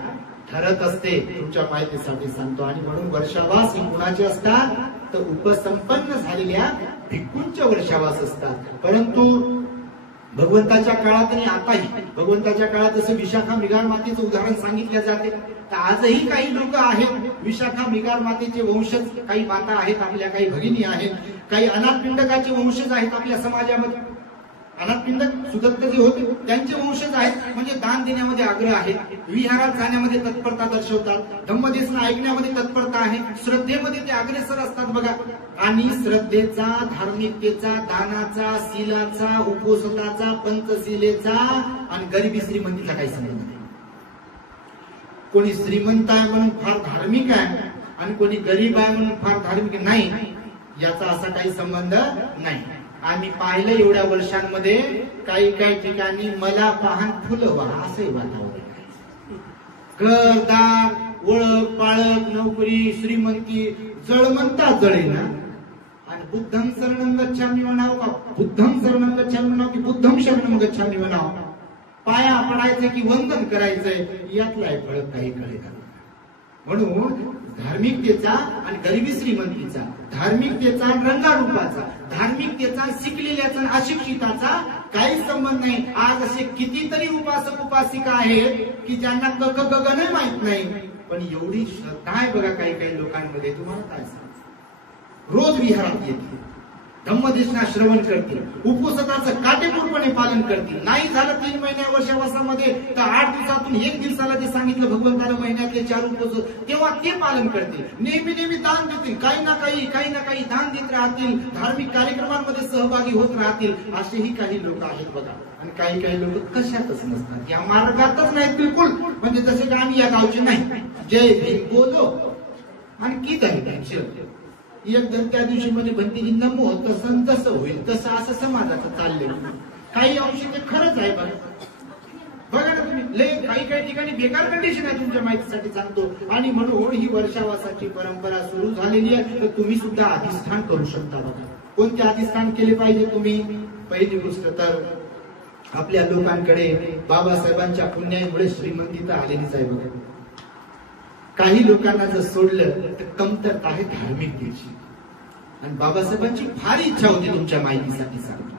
ठरत असते. तुमच्या माहितीसाठी सांगतो. आणि म्हणून वर्षावास हे कुणाचे असतात, तर उपसंपन्न झालेल्या भिक्खूंचे वर्षावास असतात. परंतु भगवंताच्या काळात आणि आताही, भगवंताच्या काळात जसं विशाखा मिगार मातेचं उदाहरण सांगितलं जाते, तर आजही काही लोक आहेत विशाखा मिगार मातेचे वंशज. काही माता आहेत आपल्या, काही भगिनी आहेत, काही अनाथपिंडकाचे वंशज आहेत आपल्या समाजामध्ये. अनाथपिंडक सुदत्त जे होते त्यांचे वंशज आहेत. म्हणजे दान देण्यामध्ये आग्रह आहे, विहारात जाण्यामध्ये तत्परता दर्शवतात, धम्मदेशना ऐकण्यामध्ये तत्परता आहे, श्रद्धेमध्ये ते अग्रेसर असतात बघा. आणि श्रद्धेचा, धार्मिकतेचा, दानाचा, शीलाचा, उपोषणाचा, पंचशिलेचा आणि गरिबी श्रीमंतीचा काही संबंध नाही. कोणी श्रीमंत आहे म्हणून फार धार्मिक आहे आणि कोणी गरीब आहे म्हणून फार धार्मिक नाही, याचा असा काही संबंध नाही. आम्ही पाहिलं एवढ्या वर्षांमध्ये काही ठिकाणी मला पाहन फुलं वा असंही वातावरण. घरदार, ओळख पाळख, नोकरी, श्रीमंती जळमंता जळेना. आणि बुद्धम शरणं गच्छामि म्हणावं का बुद्धम शरणं गच्छामि म्हणावं की बुद्धम शरणं गच्छामि म्हणावं, पाया पडायचं की वंदन करायचंय यातला फरक काही कळेना. म्हणून धार्मिकतेचा आणि गरिबी श्रीमंतीचा, धार्मिकतेचा रंगारूपाचा, धार्मिकतेचा शिकलेल्याचा आणि अशिक्षिताचा काही संबंध नाही. आज असे कितीतरी उपासक उपासिका आहेत की ज्यांना क क ग नाही माहित नाही, पण एवढी श्रद्धा आहे बघा काही लोकांमध्ये. तुम्हाला काय सांग, रोज विहारात येतील, धम्मदेशना श्रवण करतील, उपवासाचं काटेकोरपणे पालन करतील. नाही झालं 3 महिन्या वर्षावासामध्ये तर 8 दिवसातून 1 दिवसाला जे सांगितलं भगवंतानं महिन्यातले 4 उपवास, तेव्हा ते पालन करतील. नेहमी दान देतील, काही ना काही दान देत राहतील, धार्मिक कार्यक्रमांमध्ये सहभागी होत राहतील. असेही काही लोक आहेत बघा. आणि काही लोक कशातच नसतात, या मार्गातच नाहीत बिलकुल. म्हणजे जसे का आम्ही या गावचे नाही, जय भीम बोलो आणि की टेन्शन एकदम त्या दिवशी म्हणजे भंतीजी नमो तसं जसं होईल तसं असं समाजाचं चाललंय. काही अंशी ते खरंच आहे बघा ना तुम्ही. लय काही ठिकाणी बेकार कंडिशन आहे, तुमच्या माहितीसाठी सांगतो. आणि म्हणून ही वर्षावासाची परंपरा सुरू झालेली आहे. तर तुम्ही सुद्धा अधिष्ठान करू शकता बघा. कोणते अधिष्ठान केले पाहिजे तुम्ही? पहिली गोष्ट तर आपल्या लोकांकडे बाबासाहेबांच्या पुण्यामुळे श्रीमंती तर आलेलीच आहे बघा. काही लोकांना जर सोडलं तर कमतरता आहे धार्मिकतेची. आणि बाबासाहेबांची फार इच्छा होती, तुमच्या माहितीसाठी सांगतो,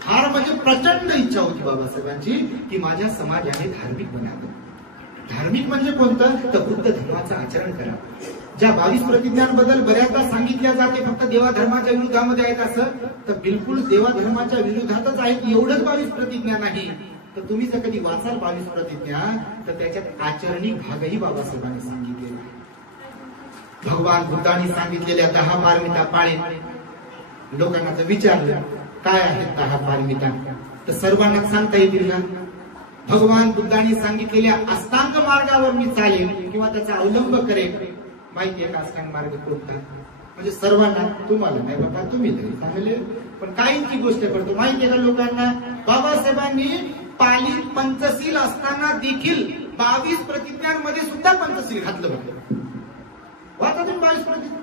फार म्हणजे प्रचंड इच्छा होती बाबासाहेबांची की माझ्या समाजाने धार्मिक बनावं. धार्मिक म्हणजे कोणतं, तर बुद्ध धर्माचं आचरण करावं. ज्या 22 प्रतिज्ञांबद्दल बऱ्याचदा सांगितल्या जाते फक्त देवा धर्माच्या विरोधामध्ये आहेत असं, तर बिलकुल देवा धर्माच्या विरोधातच आहेत एवढंच 22 प्रतिज्ञा नाही. तर तुम्ही जर कधी वाचाल 22 प्रतिज्ञा तर त्याच्यात आचरणी भागही बाबासाहेबांनी सांगितलेला आहे. भगवान बुद्धांनी सांगितलेल्या 10 पारमिता पाळेन. लोकांना जर विचारलं काय आहेत 10 पारमिता तर सर्वांना सांगता येतील ना. भगवान बुद्धांनी सांगितलेल्या अष्टांग मार्गावर मी चालेन किंवा त्याचा अवलंब करेन. माहितीये का अष्टांग मार्ग कोणता, म्हणजे सर्वांना, तुम्हाला नाही बाबा तुम्ही तरी चांगले, पण काहींची गोष्ट करतो माहितीये का लोकांना. बाबासाहेबांनी पालीत पंचशील असताना देखील 22 प्रतिज्ञांमध्ये सुद्धा पंचशील घातलं बघा. वाचा तुम्ही 22 प्रतिज्ञा,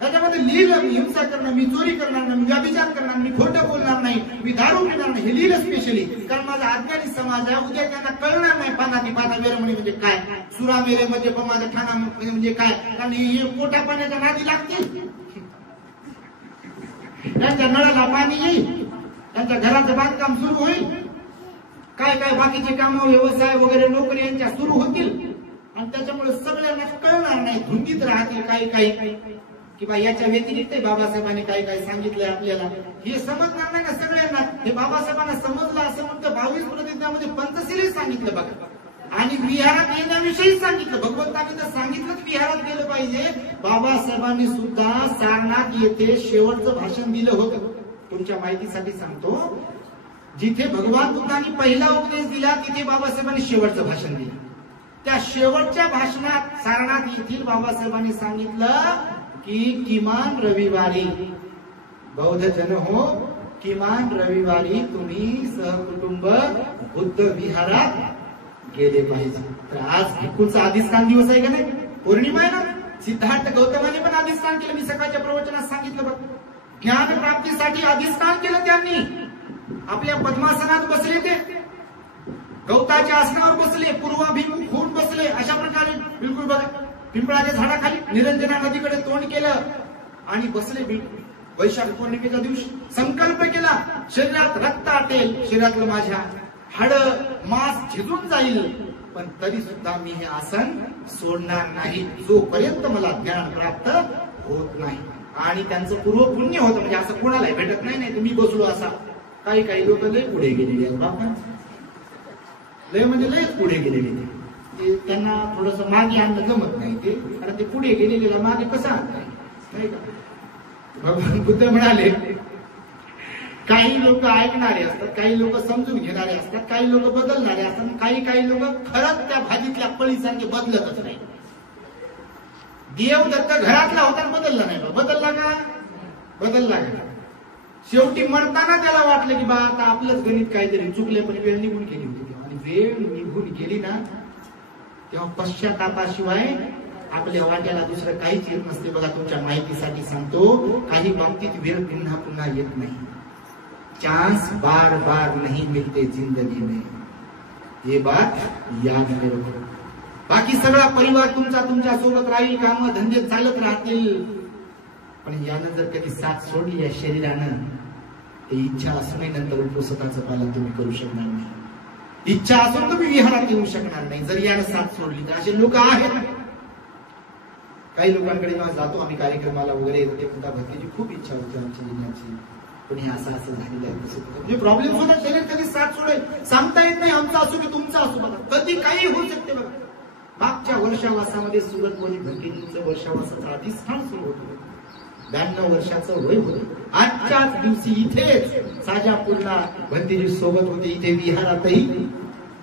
त्याच्यामध्ये लिहिलं मी हिंसा करणार, मी चोरी करणार नाही, मी व्यभिचार करणार, मी खोटं बोलणार नाही, मी दारू पिणार नाही, हे लिहिलं स्पेशली. कारण माझा अज्ञानी समाज आहे, उद्या त्यांना कळणार नाही पानाती पाना वेरमणी म्हणजे काय, सुरा मेरे म्हणजे माझा ठाणा म्हणजे काय. कारण हे पोटा पाण्याच्या नादी लागतील, त्यांच्या नळाला पाणी येईल, त्यांच्या घराचं बांधकाम सुरू होईल, काय काय बाकीचे काम व्यवसाय वगैरे नोकरी यांच्या सुरू होतील. आणि त्याच्यामुळे सगळ्यांना कळणार नाही, धुंदीत राहतील काही काही की बा याच्या व्यतिरिक्त बाबासाहेबांनी काही काही सांगितलंय आपल्याला, हे समजणार नाही ना सगळ्यांना. हे बाबासाहेबांना समजलं असं म्हणतं 22 प्रतिज्ञामध्ये पंचशील सांगितलं बघा. आणि विहारात येण्याविषयी सांगितलं. भगवंतांनी तर सांगितलं की विहारात गेलं पाहिजे. बाबासाहेबांनी सुद्धा सारनाथ येथे शेवटचं भाषण दिलं होतं. तुमच्या माहितीसाठी सांगतो, जिथे भगवान बुद्धांनी पहिला उपदेश दिला तिथे बाबासाहेबांनी शेवटचं भाषण दिलं. त्या शेवटच्या भाषणात सारनाथ येथील बाबासाहेबांनी सांगितलं की किमान रविवारी, बौद्ध जन हो, किमान रविवारी तुम्ही सहकुटुंब बुद्ध विहारात गेले पाहिजे. तर आज भिक्खूंचा अधिष्ठान दिवस आहे का नाही, पौर्णिमा आहे ना. सिद्धार्थ गौतमाने पण अधिष्ठान केलं, मी सकाळच्या प्रवचनात सांगितलं बघ. ज्ञान प्राप्तीसाठी अधिष्ठान केलं त्यांनी. आपल्या पद्मासनात बसले, ते गवताच्या आसनावर बसले, पूर्वाभिमुख होऊन बसले, अशा प्रकारे बिलकुल बघा. पिंपळाच्या झाडाखाली निरंजना नदीकडे तोंड केलं आणि बसले बिलकुल. वैशाख पौर्णिमेच्या दिवशी संकल्प केला, शरीरात रक्त आटेल, शरीरातलं माझ्या हाड मांस झिजून जाईल, पण तरी सुद्धा मी हे आसन सोडणार नाही जोपर्यंत मला ज्ञान प्राप्त होत नाही. आणि त्यांचं पूर्व पुण्य होतं, म्हणजे असं कोणालाही भेटत नाही. नाही तुम्ही बसलो असा. काही काही लोक लय पुढे गेलेले आहेत बाबा, लय म्हणजे लयच पुढे गेलेले. ते त्यांना थोडस मागे आणणं जमत नाही, ते कारण ते पुढे गेलेले मागे कसं आणताय नाही का. भगवान बुद्ध म्हणाले काही लोक ऐकणारे असतात, काही लोक समजून घेणारे असतात, काही लोक बदलणारे असतात, काही काही लोक खरंच त्या भाजीतल्या पळीसारखे बदलतच नाही. देवदत्त घरातला होता बदलला नाही, बदलला का, बदलला का. शेवटी मरताना त्याला वाटलं की बा आता आपलंच गणित काहीतरी चुकले, पण वेळ निघून गेली होती. आणि वेळ निघून गेली ना तेव्हा पश्चातापाशिवाय आपल्या वाट्याला दुसरं काहीच येत नसते. बघा तुमच्या माहितीसाठी सांगतो, काही बाबतीत वेळ पुन्हा पुन्हा येत नाही. चांस बार बार नहीं मिलते जिंदगी में, ये बात याद रखो. बाकी सगळा परिवार तुमचा तुमच्या सोबत राहील, काम धंदे चालत राहतील, पण यानं जर कधी साथ सोडली या शरीरानं, ते इच्छा असूनही नंतर उपसताचं पालन तुम्ही करू शकणार नाही. इच्छा असून तुम्ही विहारात येऊ शकणार नाही जर यानं साथ सोडली तर. असे लोक आहेत. काही लोकांकडे जेव्हा जातो आम्ही कार्यक्रमाला वगैरे, ते म्हणता भक्तीची खूप इच्छा होती आमच्या येण्याची, पण हे असं असं झालेलं आहे, तसं म्हणजे प्रॉब्लेम होता. शरीर कधी साथ सोडेल सांगता येत नाही. आमचा असो की तुमचा असो, बघा कधी काही होऊ शकते. बघा मागच्या वर्षावासामध्ये सुरतमध्ये भक्तीजींचं वर्षावासाचं अधिष्ठान सुरू होतं. 92 वर्षाचं वय होतं. आजच्याच दिवशी इथेच साजापूरला भंतीजी सोबत होते. इथे विहारातही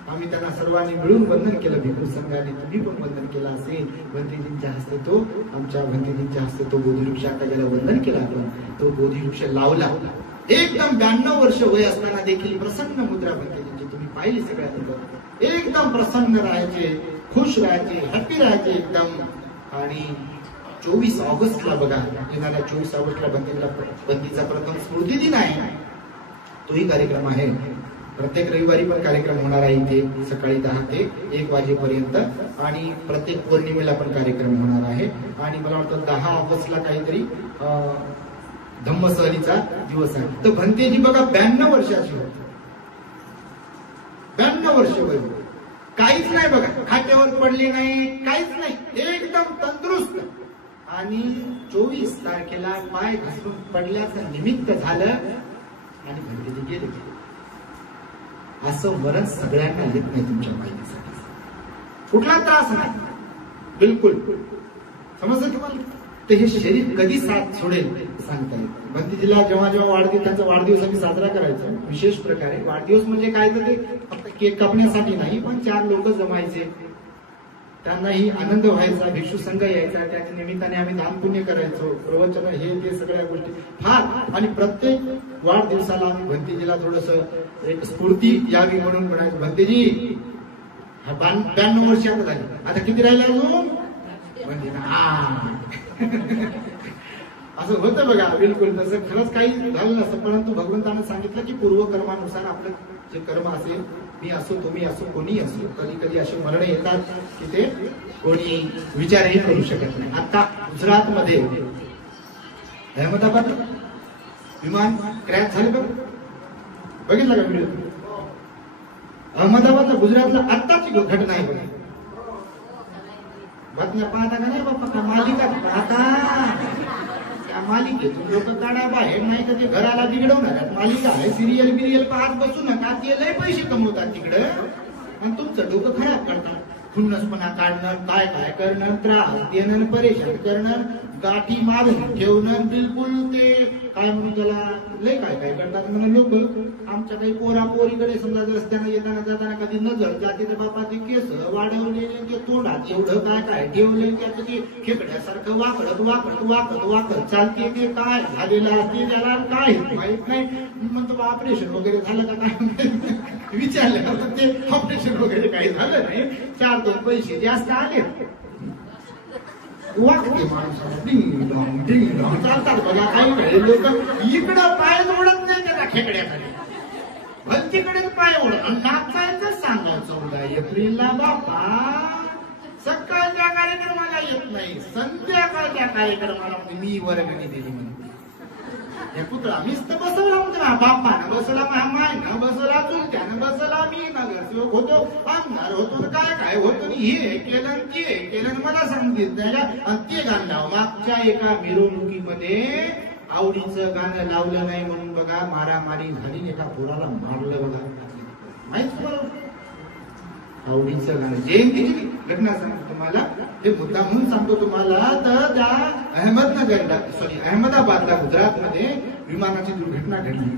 आम्ही त्यांना सर्वांनी मिळून वंदन केलं. भिक्खू संघाने तुम्ही पण वंदन केलं असेल. भंतीजींच्या हस्ते तो, आमच्या भंतीजींच्या हस्ते तो बोधिवृक्ष, आता ज्याला वंदन केलं आपण, तो बोधिवृक्ष लावला. एकदम 92 वर्ष वय असताना देखील प्रसन्न मुद्रा भंतीजींची तुम्ही पाहिली. सगळ्यात एकदम प्रसन्न राहायचे, खुश राहायचे, हॅपी राहायचे एकदम. आणि 24 ऑगस्टला बघा, येणाऱ्या 24 ऑगस्टला बंदीचा प्रथम स्मृती दिन आहे. तोही कार्यक्रम आहे. प्रत्येक रविवारी पण कार्यक्रम होणार आहे इथे सकाळी 10 ते 1 वाजेपर्यंत आणि प्रत्येक पौर्णिमेला पण कार्यक्रम होणार आहे. आणि मला वाटतं 10 ऑगस्टला काहीतरी धम्मसहलीचा दिवस आहे. तर भंतेजी बघा 92 वर्षाची होती. 92 वर्ष वय, काहीच नाही बघा, खाट्यावर पडले नाही, काहीच नाही, एकदम तंदुरुस्त. आणि 24 तारखेला पाय घसरून पडल्याचं निमित्त झालं आणि भंतेजी गेले. असं मरण सगळ्यांना येत नाही. तुमच्या माहितीसाठी कुठला त्रास नाही, बिलकुल. समजलं तुम्हाला? तर हे शरीर कधी साथ सोडेल सांगता येत. भंतेजीला जेव्हा जेव्हा वाढदिवस, त्यांचा वाढदिवस आम्ही साजरा करायचा विशेष प्रकारे. वाढदिवस म्हणजे काय तर ते फक्त केक कापण्यासाठी नाही, पण 4 लोक जमायचे, त्यांनाही आनंद व्हायचा, भिक्षू संघ यायचा, त्याच्या निमित्ताने आम्ही दान पुण्य करायचो, प्रवचन हे ते सगळ्या गोष्टी फार. आणि प्रत्येक वाढदिवसाला आम्ही भंतेजीला थोडस एक स्फूर्ती यावी म्हणून म्हणायचो, भंतेजी 92 वर्ष आता झाली, आता किती राहिलं अजून? असं होतं बघा. बिलकुल तसं खरंच काही झालं नसतं, परंतु भगवंतानं सांगितलं की पूर्वकर्मानुसार आपलं जे कर्म असेल, मी असो तुम्ही असो कोणी असो, कधी कधी असे मरण येतात की ते कोणी विचारही करू शकत नाही. आता गुजरात मध्ये अहमदाबाद विमान क्रॅश झालं बघ, बघितलं का व्हिडिओ? अहमदाबादला गुजरातला आत्ताची घटना आहे बघा. बातम्या पाहता का नाही बाप्पा? मालिका पाहता, त्या मालिकेतून लोक काढा बाहेर, नाही तर ते घराला बिघडवणार. मालिका आहे, सिरियल बिरियल पाहत बसू नका, ते लय पैसे कमवतात तिकडं आणि तुमचं डोकं खराब करतात. खुन्नसपणा काढणं, काय काय करणं, त्रास देणं, परेशान करणं, गाठी मारून ठेवणं, बिलकुल ते काय म्हणून त्याला लय काय काय करतात म्हणून लोक. आमच्या काही पोरा पोरीकडे समजा रस्त्यानं येताना जाताना कधी नजर जाते तर बापा ते केस वाढवले, ते तोंडात एवढं काय काय ठेवले, त्याचं ते खेकड्यासारखं वाकडत वाकडत वाकडत वाकडत चालते, ते काय झालेलं असते त्याला काय माहित नाही. म्हणतो ऑपरेशन वगैरे झालं का काय विचारलं, ते ऑपरेशन वगैरे काही झालं नाही, 4-2 पैसे जास्त आले, वागते माणसाला डिंग डॉंग डिंग डॉंग चालतात बघा. काही वेळे लोक इकडं पाय जोडत नाही त्याला खेकड्याकडे, भलतीकडे पाय ओढत. नाचायचं सांगायचं 14 एप्रिलला बापा सकाळच्या कार्यक्रमाला येत नाही, संध्याकाळच्या कार्यक्रमाला मी वर्गणी दिली म्हणते. हे पुतळा मीच तर बसवला म्हणतो ना, बाप्पानं बसवला, मायनं बसवला, चुलत्यानं बसवला, मी नगरसेवक होतो, आमदार होतो, काय काय होतो, हे केलं ते केलं मला सांगितलं. आणि ते गाणं लाव. मागच्या एका मिरवणुकीमध्ये आवडीचं गाणं लावलं नाही म्हणून बघा मारामारी झाली, एका पोराला मारलं बघा. माहित तुम्हाला आवडीचं गाणं जयंतीची घटना सांगतो तुम्हाला, ते मुद्दा म्हणून सांगतो तुम्हाला. तर त्या अहमदाबादला गुजरातमध्ये विमानाची दुर्घटना घडली,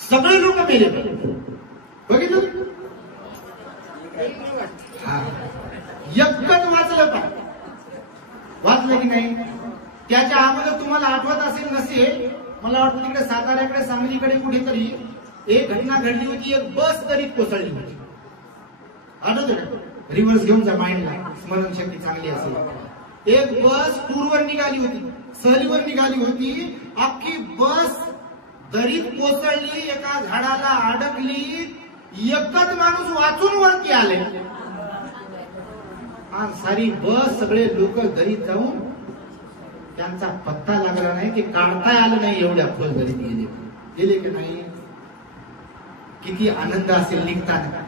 सगळे लोक मेले. बघितलं? एकच वाचलं, पण वाचलं की नाही? त्याच्या अगोदर तुम्हाला आठवत असेल नसेल, मला वाटतं तिकडे साताऱ्याकडे सांगलीकडे कुठेतरी एक घटना घडली होती, एक बस दरीत कोसळली होती. आठवतं का? रिव्हर्स घेऊन जा माइंडला, स्मरणशक्ती चांगली असेल. एक बस टूरवर निघाली होती, सहलीवर निघाली होती, अख्खी बस दरीत कोसळली, एका झाडाला अडकली, एकच माणूस वाचून वरती आले आणि सारी बस सगळे लोक दरीत जाऊन त्यांचा पत्ता लागला नाही, ते काढता आलं नाही, एवढ्या खोल दरीत गेले. गेले की नाही? किती आनंद असेल निघताना,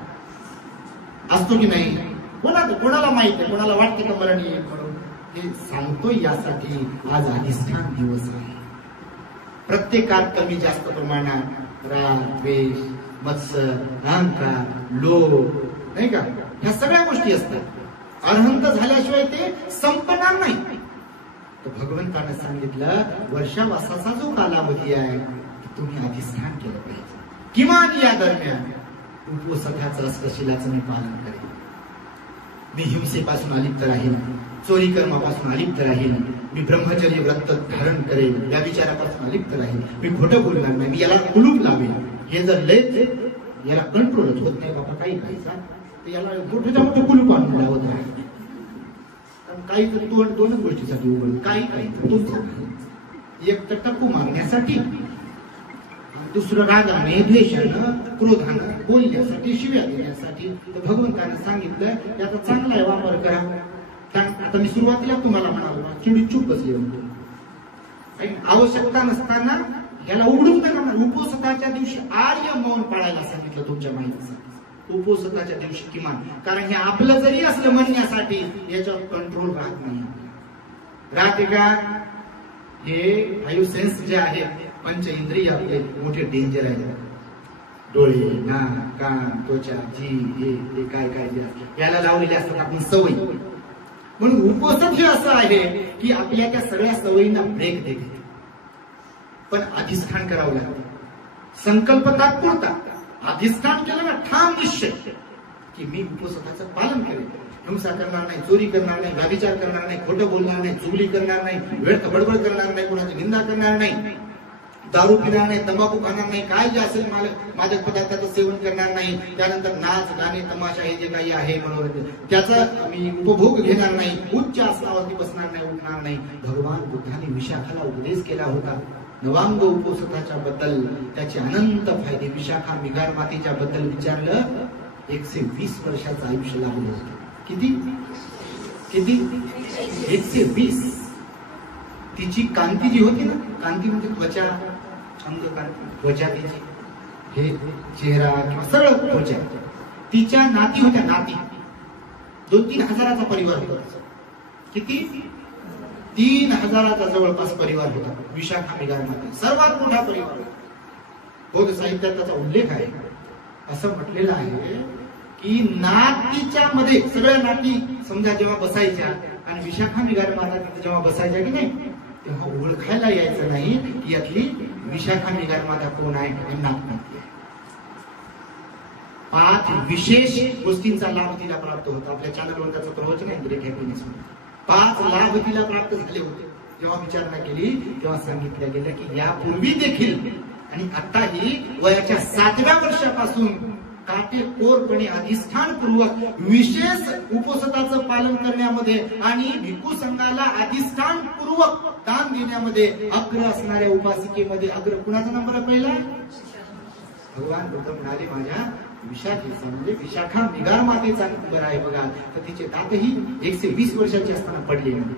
असतो की नाही? कोणाला माहित आहे, कोणाला वाटते का मरण येईल म्हणून? हे सांगतोय यासाठी आज अधिष्ठान दिवस आहे. प्रत्येकात कमी जास्त प्रमाणात राग, द्वेष, मत्सर, अहंकार, लोभ, नाही का, ह्या सगळ्या गोष्टी असतात. अरहंत झाल्याशिवाय ते संपणार नाही. तर भगवंताने सांगितलं वर्षावासाचा जो कालावधी आहे तुम्ही अधिष्ठान केलं पाहिजे. किमान या दरम्यान उपवसकाचं अस्पशिलाचं मी पालन करेन, मी हिंसेपासून अलिप्त राहील, चोरी कर्मापासून अलिप्त राहील, मी ब्रह्मचर्य व्रत धारण करेल, या विचारापासून अलिप्त राहील, मी खोटं बोलणार नाही, मी याला कुलूप लावेल. हे जर लय याला कंट्रोलच होत नाही बाबा, काही खायचा तर याला मोठ्या मोठं कुलूप आणून लावत राहील. काही तर दोनच गोष्टीसाठी उघड, काही तर तुमचं एक तर टप्पू मारण्यासाठी, दुसरं रागाने, द्वेषानं, क्रोधानं बोलण्यासाठी, शिव्या देण्यासाठी. तर भगवंताने सांगितलं याचा चांगला वापर करा. आता मी सुरुवातीला तुम्हाला म्हणालो चिडी चूप बसली म्हणतो, आवश्यकता नसताना याला उघडून नका. उपोषणाच्या दिवशी आर्य मौन पाळायला सांगितलं तुमच्या माहितीसाठी. उपोषणाच्या दिवशी किमान, कारण हे आपलं जरी असलं म्हणण्यासाठी याच्यावर कंट्रोल राहत नाही. राहते का? हे 5 सेन्स जे आहेत, पंच इंद्रिय आपले मोठे डेंजर आहेत. डोळे, नाक, कान, त्वचा, जीभ, हे काय काय जे याला लावलेले असतात आपण सवयी. म्हणून उपोषण हे असं आहे की आपल्या त्या सगळ्या सवयींना ब्रेक देते. पण अधिष्ठान करावं लागतं. संकल्प तात्पुरता, अधिष्ठान केलं ना ठाम निश्चय की मी उपोषणाचं पालन करेन. हिंसा करणार नाही, चोरी करणार नाही, व्यभिचार करणार नाही, खोटं बोलणार नाही, चुगली करणार नाही, व्यर्थ बडबड करणार नाही, कोणाची निंदा करणार नाही, दारू पिणार नाही, तंबाखू खाणार नाही, काय जे असेल मादक पदार्थाचं सेवन करणार नाही. त्यानंतर नाच, गाणे, तमाशा हे जे काही आहे मनोरंजन त्याचा मी उपभोग घेणार नाही. उच्च आसनावरती बसणार नाही, उठणार नाही. भगवान बुद्धाने विशाखाला उपदेश केला होता नवांग उपोषणाच्या बद्दल, त्याचे अनंत फायदे. विशाखा मिगार मातेच्या बद्दल विचारलं, 120 वर्षाचं आयुष्य लागलं होतं. किती किती 120. तिची कांती जी होती ना, कांती म्हणजे त्वचा, अंग कांती, त्वचा तिची, हे चेहरा किंवा सगळं त्वचा. तिच्या नाती होत्या, नाती 2-3 हजाराचा परिवार होता. किती? 3000चा जवळपास परिवार होता विशाखा मिगारमध्ये. सर्वात मोठा परिवार. बौद्ध साहित्यात त्याचा उल्लेख आहे. असं म्हटलेलं आहे की नातीच्या मध्ये सगळ्या नाती समजा जेव्हा बसायच्या आणि विशाखा मिगार माता जेव्हा बसायच्या की नाही, तेव्हा ओळखायला यायचं नाही की यातली विशाखा मिगार माता कोण आहे. नात नाही. 5 विशेष गोष्टींचा लाभ तिला प्राप्त होता. आपल्या चॅनलवर त्याचं प्रवचन आहे, ग्रेट हॅपीनेस. 5 लाभ तिला प्राप्त झाले होते. जेव्हा विचारणा केली तेव्हा सांगितलं गेलं की यापूर्वी देखील आणि आताही वयाच्या 7व्या वर्षापासून काटेकोरपणे अधिष्ठानपूर्वक विशेष उपोषणाचं पालन करण्यामध्ये आणि भिक्खू संघाला अधिष्ठानपूर्वक दान देण्यामध्ये अग्र असणाऱ्या उपासिकेमध्ये अग्र कुणाचा नंबर पहिला? भगवान बुद्ध म्हणाले माझ्या विशाखेचा म्हणजे विशाखा मिगार मातेचा नंबर आहे बघा. तर तिचे दातही 120 वर्षाचे असताना पडले नाही.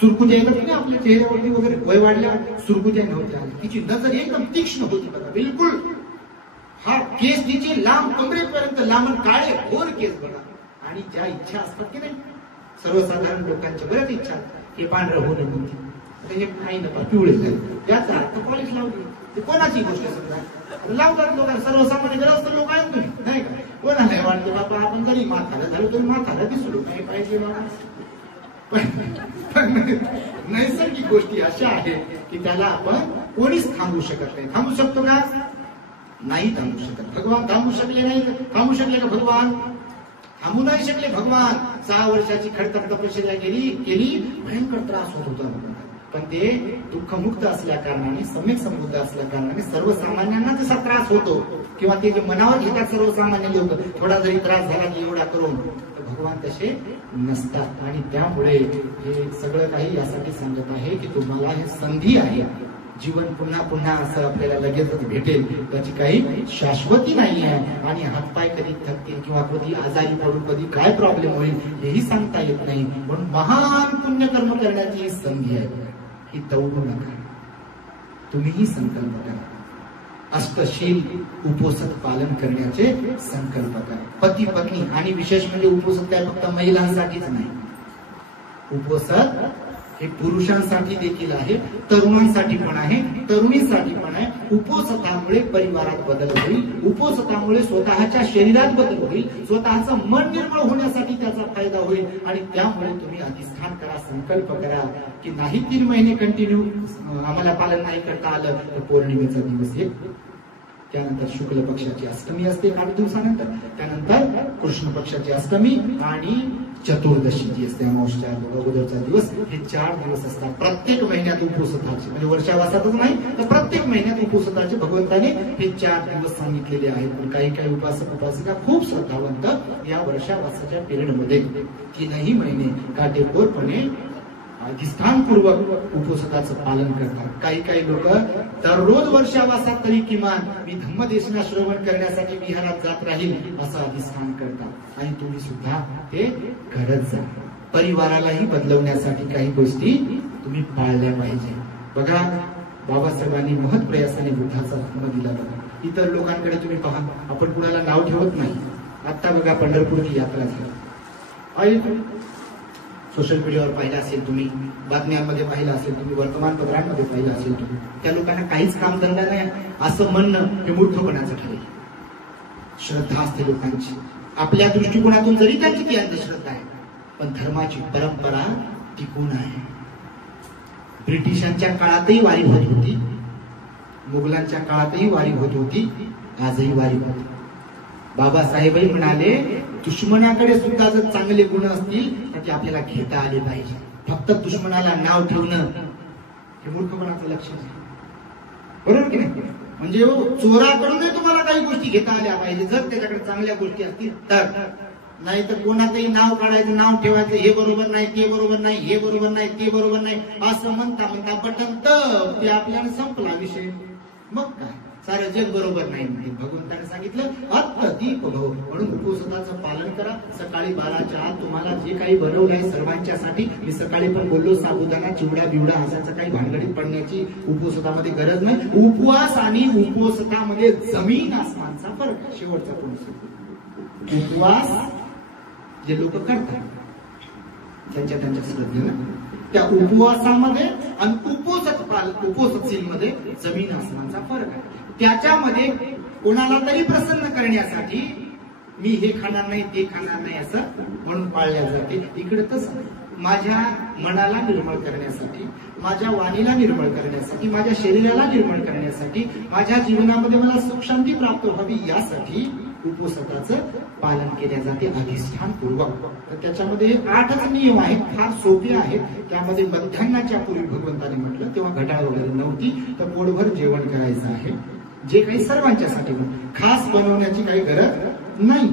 सुरकुत्या येतात की नाही आपल्या चेहऱ्यावरती वगैरे, वय वाढल्या सुरकुत्या नव्हत्या. तिची नजर एकदम तीक्ष्ण होती बघा, बिलकुल. हा केस तिचे लांब कमरेपर्यंत लांब, काळे घोर केस बघा. आणि ज्या इच्छा असतात की नाही सर्वसाधारण लोकांच्या बऱ्याच इच्छा हे पांढरं होणं म्हणते, हे काही नका पिवळे झाले, त्याचा अर्थ पॉलिश लावली. ते कोणाची गोष्ट समजा लावतात लोक, सर्वसामान्य ग्रस्त लोक आहेत तुम्ही नाही का. कोणाला वाटतं बाबा आपण जरी माथाला झालो तरी माथाला दिसलो नाही पाहिजे बाबा. पण नैसर्गिक गोष्टी अशा आहेत की त्याला आपण कोणीच थांबवू शकत नाही. थांबू शकतो का? नाही थांबू शकत. भगवान थांबू शकले नाही. थांबू शकले का भगवान? थांबू नाही शकले भगवान. 6 वर्षाची खडतर तपश्चर्या केली, भयंकर त्रास होत होता. पण ते दुःखमुक्त असल्या कारणाने, सम्यक समृद्ध असल्या कारणाने सर्वसामान्यांना तसा त्रास होतो किंवा ते जे मनावर घेतात सर्वसामान्य लोक, थोडा जरी त्रास झाला की एवढा करून, तर भगवान तसे नसतात. आणि त्यामुळे हे सगळं काही यासाठी सांगत आहे की तुम्हाला हे संधी आहे. जीवन पुन्हा पुन्हा असं आपल्याला लगेचच भेटेल त्याची काही शाश्वती नाही आहे. आणि हातपाय कधी थकतील किंवा कधी आजारी पडू, कधी काय प्रॉब्लेम होईल हेही सांगता येत नाही. म्हणून महान पुण्यकर्म करण्याची ही संधी आहे. ही दौडू नका, तुम्हीही संकल्प करा. अष्टशील उपोषण पालन करण्याचे संकल्प करा. पती पत्नी, आणि विशेष म्हणजे उपोषण काय फक्त महिलांसाठीच नाही. उपोषण हे पुरुषांसाठी देखील आहे, तरुणांसाठी पण आहे, तरुणींसाठी पण आहे. उपोषणामुळे परिवारात बदल होईल, उपोषणामुळे स्वतःच्या शरीरात बदल होईल, स्वतःचं मन निर्मळ होण्यासाठी त्याचा फायदा होईल. आणि त्यामुळे तुम्ही अधिष्ठान करा, संकल्प करा की नाही 3 महिने कंटिन्यू आम्हाला पालन नाही करता आलं तर पौर्णिमेचा दिवस येईल, त्यानंतर शुक्ल पक्षाची अष्टमी असते 8 दिवसानंतर, त्यानंतर कृष्ण पक्षाची अष्टमी आणि चतुर्दशी जी असते अमावस्या अगोदरचा दिवस. हे 4 दिवस असतात प्रत्येक महिन्यात उपोषणाचे. म्हणजे वर्षावासातच नाही तर प्रत्येक महिन्यात उपोषणाचे भगवंताने हे 4 दिवस सांगितलेले आहेत. पण काही काही उपासक उपासिका खूप श्रद्धावंत या वर्षावासाच्या पिरियड मध्ये 3ही महिने काटेकोरपणे अधिष्ठानपूर्वक उपोषणाचं पालन करतात. काही काही लोक दररोज वर्षावासात तरी किमान मी धम्मदेशना श्रवण करण्यासाठी विहारात जात राहील असं अधिष्ठान करतात. आणि तुम्ही सुद्धा ते करत जा. परिवारालाही बदलवण्यासाठी काही गोष्टी तुम्ही पाळल्या पाहिजे. बघा, बाबासाहेबांनी महत् प्रयासाने बुद्धाचा धर्म दिला. बघा, इतर लोकांकडे तुम्ही पहा, आपण कुणाला नाव ठेवत नाही. आता बघा, पंढरपूरची यात्रा झाली, सोशल मीडियावर पाहिलं असेल तुम्ही, बातम्यांमध्ये पाहिलं असेल तुम्ही, वर्तमानपत्रांमध्ये पाहिलं असेल तुम्ही. त्या लोकांना काहीच कामधंदा नाही असं म्हणणं हे मूर्खपणाचं ठरेल. श्रद्धा असते लोकांची, आपल्या दृष्टिकोनातून जरी त्यांची ती अंधश्रद्धा आहे, पण धर्माची परंपरा टिकून आहे. ब्रिटिशांच्या काळातही वारी होत होती, मुघलांच्या काळातही वारी होत होती, आजही वारी होती. बाबासाहेबही म्हणाले, दुश्मनाकडे सुद्धा जर चांगले गुण असतील तर ते आपल्याला घेता आले पाहिजे. फक्त दुश्मनाला नाव ठेवणं हे मूर्खपणाचं लक्षण आहे. बरोबर की नाही? म्हणजे चोराकडूनही तुम्हाला काही गोष्टी घेता आल्या पाहिजे जर त्याच्याकडे चांगल्या गोष्टी असतील तर. नाही तर कोणाचंही नाव काढायचं, नाव ठेवायचं, हे बरोबर नाही, ते बरोबर नाही, हे बरोबर नाही, ते बरोबर नाही असं म्हणता म्हणता बटन तर ते आपल्याला संपला विषय. मग काय, सारं जग बरोबर नाही म्हणजे भगवंताने सांगितलं अत्तदीप भव. म्हणून उपोषणाचं पालन करा. सकाळी 12च्या आत तुम्हाला जे काही बनवलं आहे सर्वांच्यासाठी, मी सकाळी पण बोललो, साबुदाणा चिवडा बिवडा असायचं काही भानगडीत पडण्याची उपोषणामध्ये गरज नाही. उपवास आणि उपोषणामध्ये जमीन आसमानचा फरक आहे. शेवटचा पुरुष उपवास जे लोक करतात त्यांच्या श्रद्धेनं, त्या उपवासामध्ये आणि उपोषणशीलमध्ये जमीन आसमानचा फरक आहे. त्याच्यामध्ये कोणाला तरी प्रसन्न करण्यासाठी मी हे खाणार नाही, ते खाणार नाही असं म्हणून पाळल्या जाते. इकडे तसं माझ्या मनाला निर्मळ करण्यासाठी, माझ्या वाणीला निर्मळ करण्यासाठी, माझ्या शरीराला निर्मळ करण्यासाठी, माझ्या जीवनामध्ये मला सुख शांती प्राप्त व्हावी यासाठी उपोषणाचं पालन केले जाते अधिष्ठानपूर्वक. तर त्याच्यामध्ये 8च नियम आहेत, फार सोपे आहेत. त्यामध्ये मध्यान्नाच्या पूर्वी भगवंताने म्हटलं, तेव्हा घड्याळ वगैरे नव्हती, तर पोटभर जेवण करायचं आहे, जे काही सर्वांच्यासाठी, खास बनवण्याची काही गरज नाही.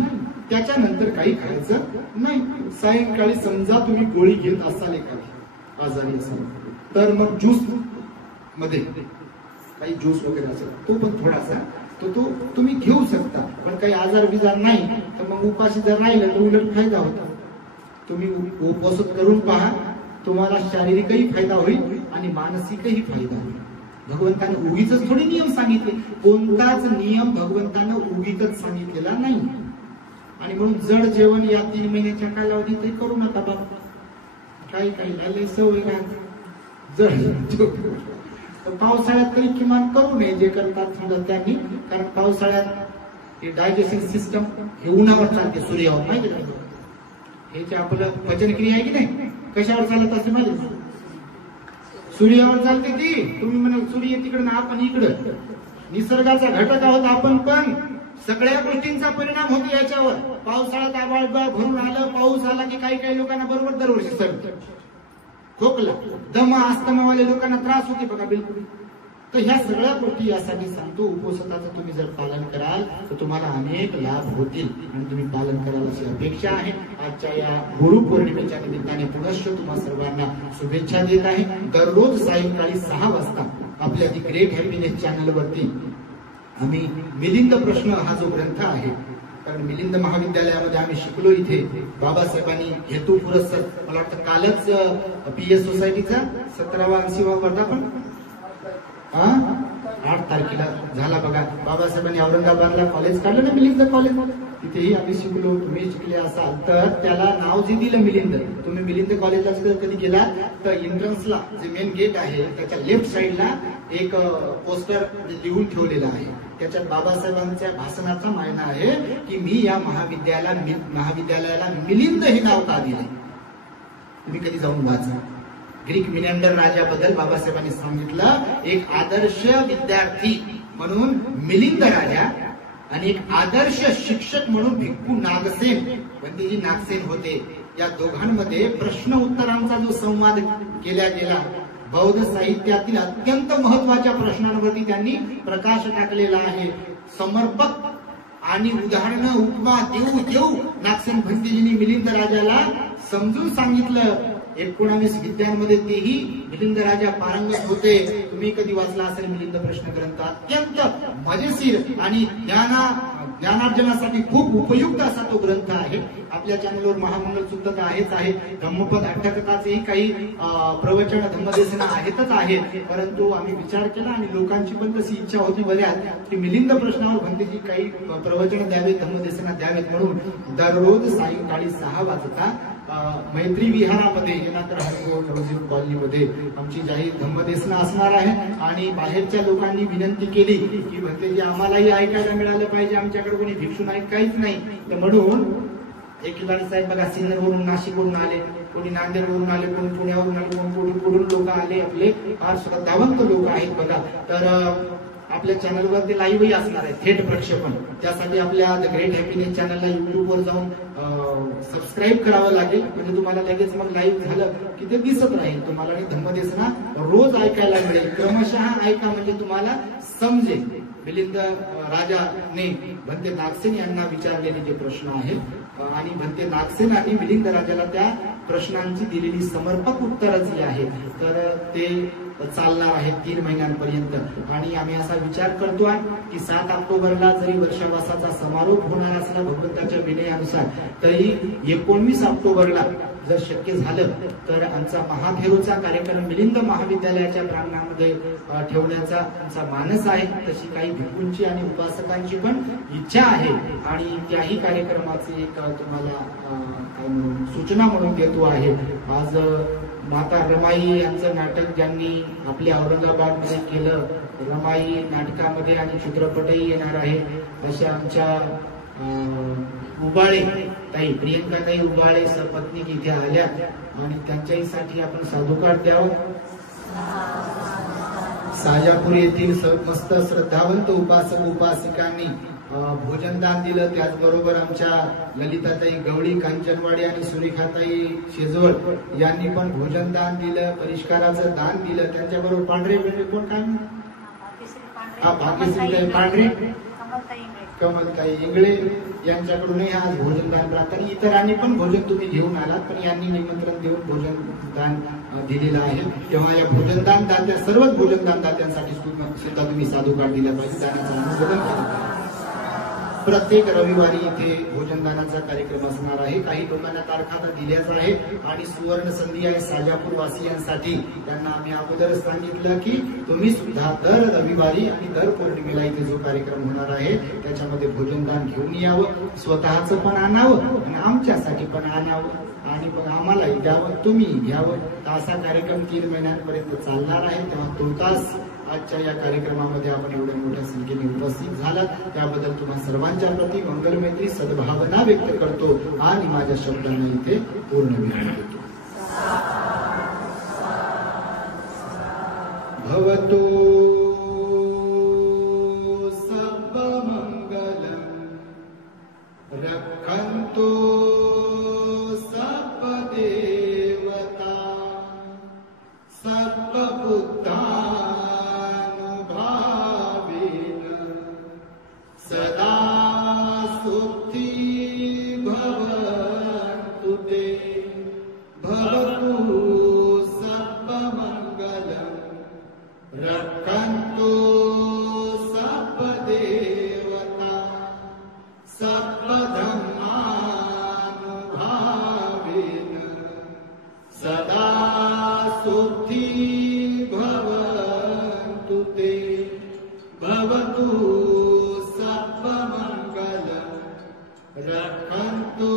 त्याच्यानंतर काही खायचं नाही. सायंकाळी समजा तुम्ही गोळी घेत असाल, एखादी आजारी असाल, तर मग ज्यूस मध्ये काही ज्यूस वगैरे असेल तो पण थोडासा तो तुम्ही घेऊ शकता. पण काही आजार बिजार नाही तर मग उपाशी जर राहिलं तर उलट फायदा होता. तुम्ही उपवास करून पहा, तुम्हाला शारीरिकही फायदा होईल आणि मानसिकही फायदा होईल. भगवंताने उगीच थोडे नियम सांगितले, कोणताच नियम भगवंतानं उगीच सांगितलेला नाही. आणि म्हणून जड जेवण या 3 महिन्याच्या कालावधीत ते करू नका बाबा. काही काही सवय जड पावसाळ्यात तरी किमान करू नये जे करतात समजा त्यांनी. कारण पावसाळ्यात हे डायजेशन सिस्टम हे उन्हावर चालते, सूर्यावर माहिती का? हे जे आपलं पचनक्रिया आहे की नाही, कशावर चालत असते माहिती? सूर्यावर चालते ती. तुम्ही म्हणाल सूर्य तिकडं ना आपण इकडं, निसर्गाचा घटक आहोत आपण, पण सगळ्या गोष्टींचा परिणाम होतो याच्यावर. पावसाळ्यात आभाळ भरून आलं, पाऊस आला की काही काही लोकांना बरोबर दरवर्षी सर्दी, खोकला, दमा, अस्थमावाले लोकांना त्रास होते बघा बिलकुल. तर ह्या सगळ्या गोष्टी यासाठी सांगतो, उपोषणाचं तुम्ही जर पालन कराल तर तुम्हाला अनेक लाभ होतील आणि तुम्ही पालन कराल अशी अपेक्षा आहे. आजच्या या गुरुपौर्णिमेच्या निमित्ताने पुनश्च तुम्हा सर्वांना शुभेच्छा देत आहे. दररोज सायंकाळी 6 वाजता आपल्या दी ग्रेट हॅपीनेस चॅनलवरती आम्ही मिलिंद प्रश्न हा जो ग्रंथ आहे, कारण मिलिंद महाविद्यालयामध्ये आम्ही शिकलो, इथे बाबासाहेबांनी हेतू पुरस्कार, मला वाटतं कालच PS सोसायटीचा 17वा 80वा वर्धापन 8 तारखेला झाला बघा. बाबासाहेबांनी औरंगाबादला कॉलेज काढलं ना, मिलिंद कॉलेज, तिथेही आम्ही शिकलो. तुम्ही शिकले असाल तर त्याला नाव जे दिलं मिलिंद, तुम्ही मिलिंद कॉलेजला जर कधी गेला तर एंट्रन्सला जे मेन गेट आहे त्याच्या लेफ्ट साइडला एक पोस्टर लिहून ठेवलेलं आहे. त्याच्यात बाबासाहेबांच्या भाषणाचा मायना आहे की मी या महाविद्यालयाला मिलिंद हे नाव का दिले. तुम्ही कधी जाऊन वाचा. ग्रीक मिनंडर राजाबद्दल बाबासाहेबांनी सांगितलं, एक आदर्श विद्यार्थी म्हणून मिलिंद राजा आणि एक आदर्श शिक्षक म्हणून भिक्खू नागसेन, पंडितजी नागसेन होते. या दोघांमध्ये प्रश्न उत्तरांचा जो संवाद केला गेला, बौद्ध साहित्यातील अत्यंत महत्वाच्या प्रश्नांवरती त्यांनी प्रकाश टाकलेला आहे. समर्पक आणि उदाहरणं उपमा देऊ नागसेन भंतेजींनी मिलिंद राजाला समजून सांगितलं 19 विद्यांमध्ये तेही मिलिंद राजा पारंगत होते. तुम्ही कधी वाचला असेल मिलिंद प्रश्न ग्रंथ, अत्यंत मजेशीर आणि ज्ञानार्जनासाठी खूप उपयुक्त असा तो ग्रंथ आहे. आपल्या चॅनलवर महामंगल सुद्धा आहेच आहे. धम्मपद अठ्ठकथाचेही काही प्रवचन धम्मदेसना आहेतच आहे. परंतु आम्ही विचार केला आणि लोकांची पण तशी इच्छा होती बऱ्याच की मिलिंद प्रश्नावर भंतेची काही प्रवचन द्यावेत, धम्मदेसना द्यावेत. म्हणून दररोज सायंकाळी 6 वाजता मैत्री विहारामध्ये येणार हरगोळ कॉलनीमध्ये आमची जाहीर धम्मदेसना असणार आहे. आणि बाहेरच्या लोकांनी विनंती केली की भंतेजी आम्हालाही ऐकायला मिळालं पाहिजे, आमच्याकडे कोणी भिक्षू नाही, काहीच नाही. तर म्हणून एक साहेब बघा, सिन्नरवरून नाशिकवरून आले, कोणी नांदेडवरून आले, कोणी पुण्यावरून आले, कोणी कुठून लोक आले, आपले फार श्रद्धावंत लोक आहेत बघा. तर आपल्या चॅनलवर ते लाईव्हही असणार आहे, थेट प्रक्षेपण. त्यासाठी आपल्या द ग्रेट हॅपीनेस चॅनलला युट्यूबवर जाऊन सबस्क्राईब करावं लागेल. म्हणजे तुम्हाला लगेच मग लाईव्ह झालं की ते दिसत राहील तुम्हाला. आणि धम्मदेसना रोज ऐकायला मिळेल. क्रमशः ऐका म्हणजे तुम्हाला समजेल. मिलिंद राजाने भंते नागसेन यांना विचारलेले जे प्रश्न आहेत आणि भंते नागसेनांनी मिलिंद राजाला त्या प्रश्नांची दिलेली समर्पक उत्तरं जी आहेत तर ते चालणार आहे 3 महिन्यांपर्यंत. आणि आम्ही असा विचार करतोय की 7 ऑक्टोबरला जरी वर्षावासाचा समारोप होणार असला भगवंताच्या विनयानुसार, तरी 19 ऑक्टोबरला जर शक्य झालं तर आमचा महाथेरोचा कार्यक्रम मिलिंद महाविद्यालयाच्या प्रांगणामध्ये ठेवण्याचा आमचा मानस आहे. तशी काही भिक्खूंची आणि उपासकांची पण इच्छा आहे. आणि त्याही कार्यक्रमाची एक तुम्हाला सूचना म्हणून देतो आहे. आज माता रमाई यांचं नाटक ज्यांनी आपल्या औरंगाबाद मध्ये केलं, रमाई नाटकामध्ये आणि चित्रपटही येणार आहे. अशा आमच्या उबाळे ताई, प्रियंका ताई उबाळे सपत्नीक इथे आल्या आणि त्यांच्यासाठी आपण साधुकार द्यावं. साजापूर येथील मस्त श्रद्धावंत उपासक उपासिकांनी भोजनदान दिलं. त्याचबरोबर आमच्या ललिताताई गवळी कांचनवाडी आणि सुरेखाताई शेजवळ यांनी पण भोजनदान दिलं, परिष्काराचं दान दिलं. त्यांच्याबरोबर पांढरे कोण काय भाग्यश्रीताई पांढरे, कमलताई इंगळे यांच्याकडूनही आज भोजनदान प्रार्थना. इतरांनी पण भोजन तुम्ही घेऊन आलात, पण यांनी निमंत्रण देऊन भोजनदान दिलेलं आहे. तेव्हा या भोजनदान दात्या, सर्वच भोजनदान दात्यांसाठी सुद्धा तुम्ही साधुकार दिला पाहिजे. दानाचं अनुमोदन प्रत्येक रविवारी इथे भोजनदानाचा कार्यक्रम असणार आहे. काही लोकांना तारखा दिल्याच आहे आणि सुवर्ण संधी आहे साजापूर वासियांसाठी. त्यांना आम्ही अगोदरच सांगितलं की तुम्ही सुद्धा दर रविवारी आणि दर पौर्णिमेला इथे जो कार्यक्रम होणार आहे त्याच्यामध्ये भोजनदान घेऊन यावं. स्वतःचं पण आणावं आणि आमच्यासाठी पण आणावं आणि आम्हालाही द्यावं, तुम्ही घ्यावं. असा कार्यक्रम 3 महिन्यांपर्यंत चालणार आहे. तेव्हा तुर्तास आजच्या या कार्यक्रमामध्ये आपण एवढ्या मोठ्या संख्येने उपस्थित झालात त्याबद्दल तुम्हा सर्वांच्या प्रती मंगलमैत्री सद्भावना व्यक्त करतो आणि माझ्या शब्दांना इथे पूर्ण विराम देतो. भवतो सर्वमंगलम् रक्षन्तु सर्वदेवता सर्वबुद्धा सदा सुखी भवन्तु ते भवतु सर्वमङ्गलम् रक्षन्तु सर्वदेवता सर्वधर्मानुभावेन सदा सुखी भवन्तु ते भवतु रक्षन्तु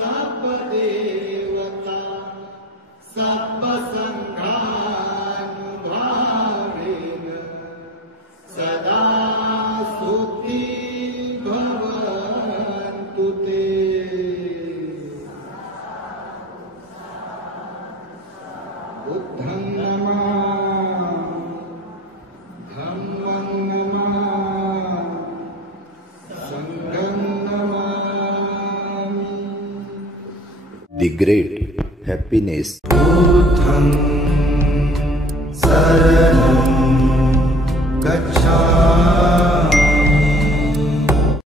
सर्वदेवता सर्वसङ्घानुभावेन सदा सुखी भवन्तु ते. बुद्धं नमः, धम्मं नमः, संघं नमामि. The Great Happiness. बुद्धं शरणं गच्छामि.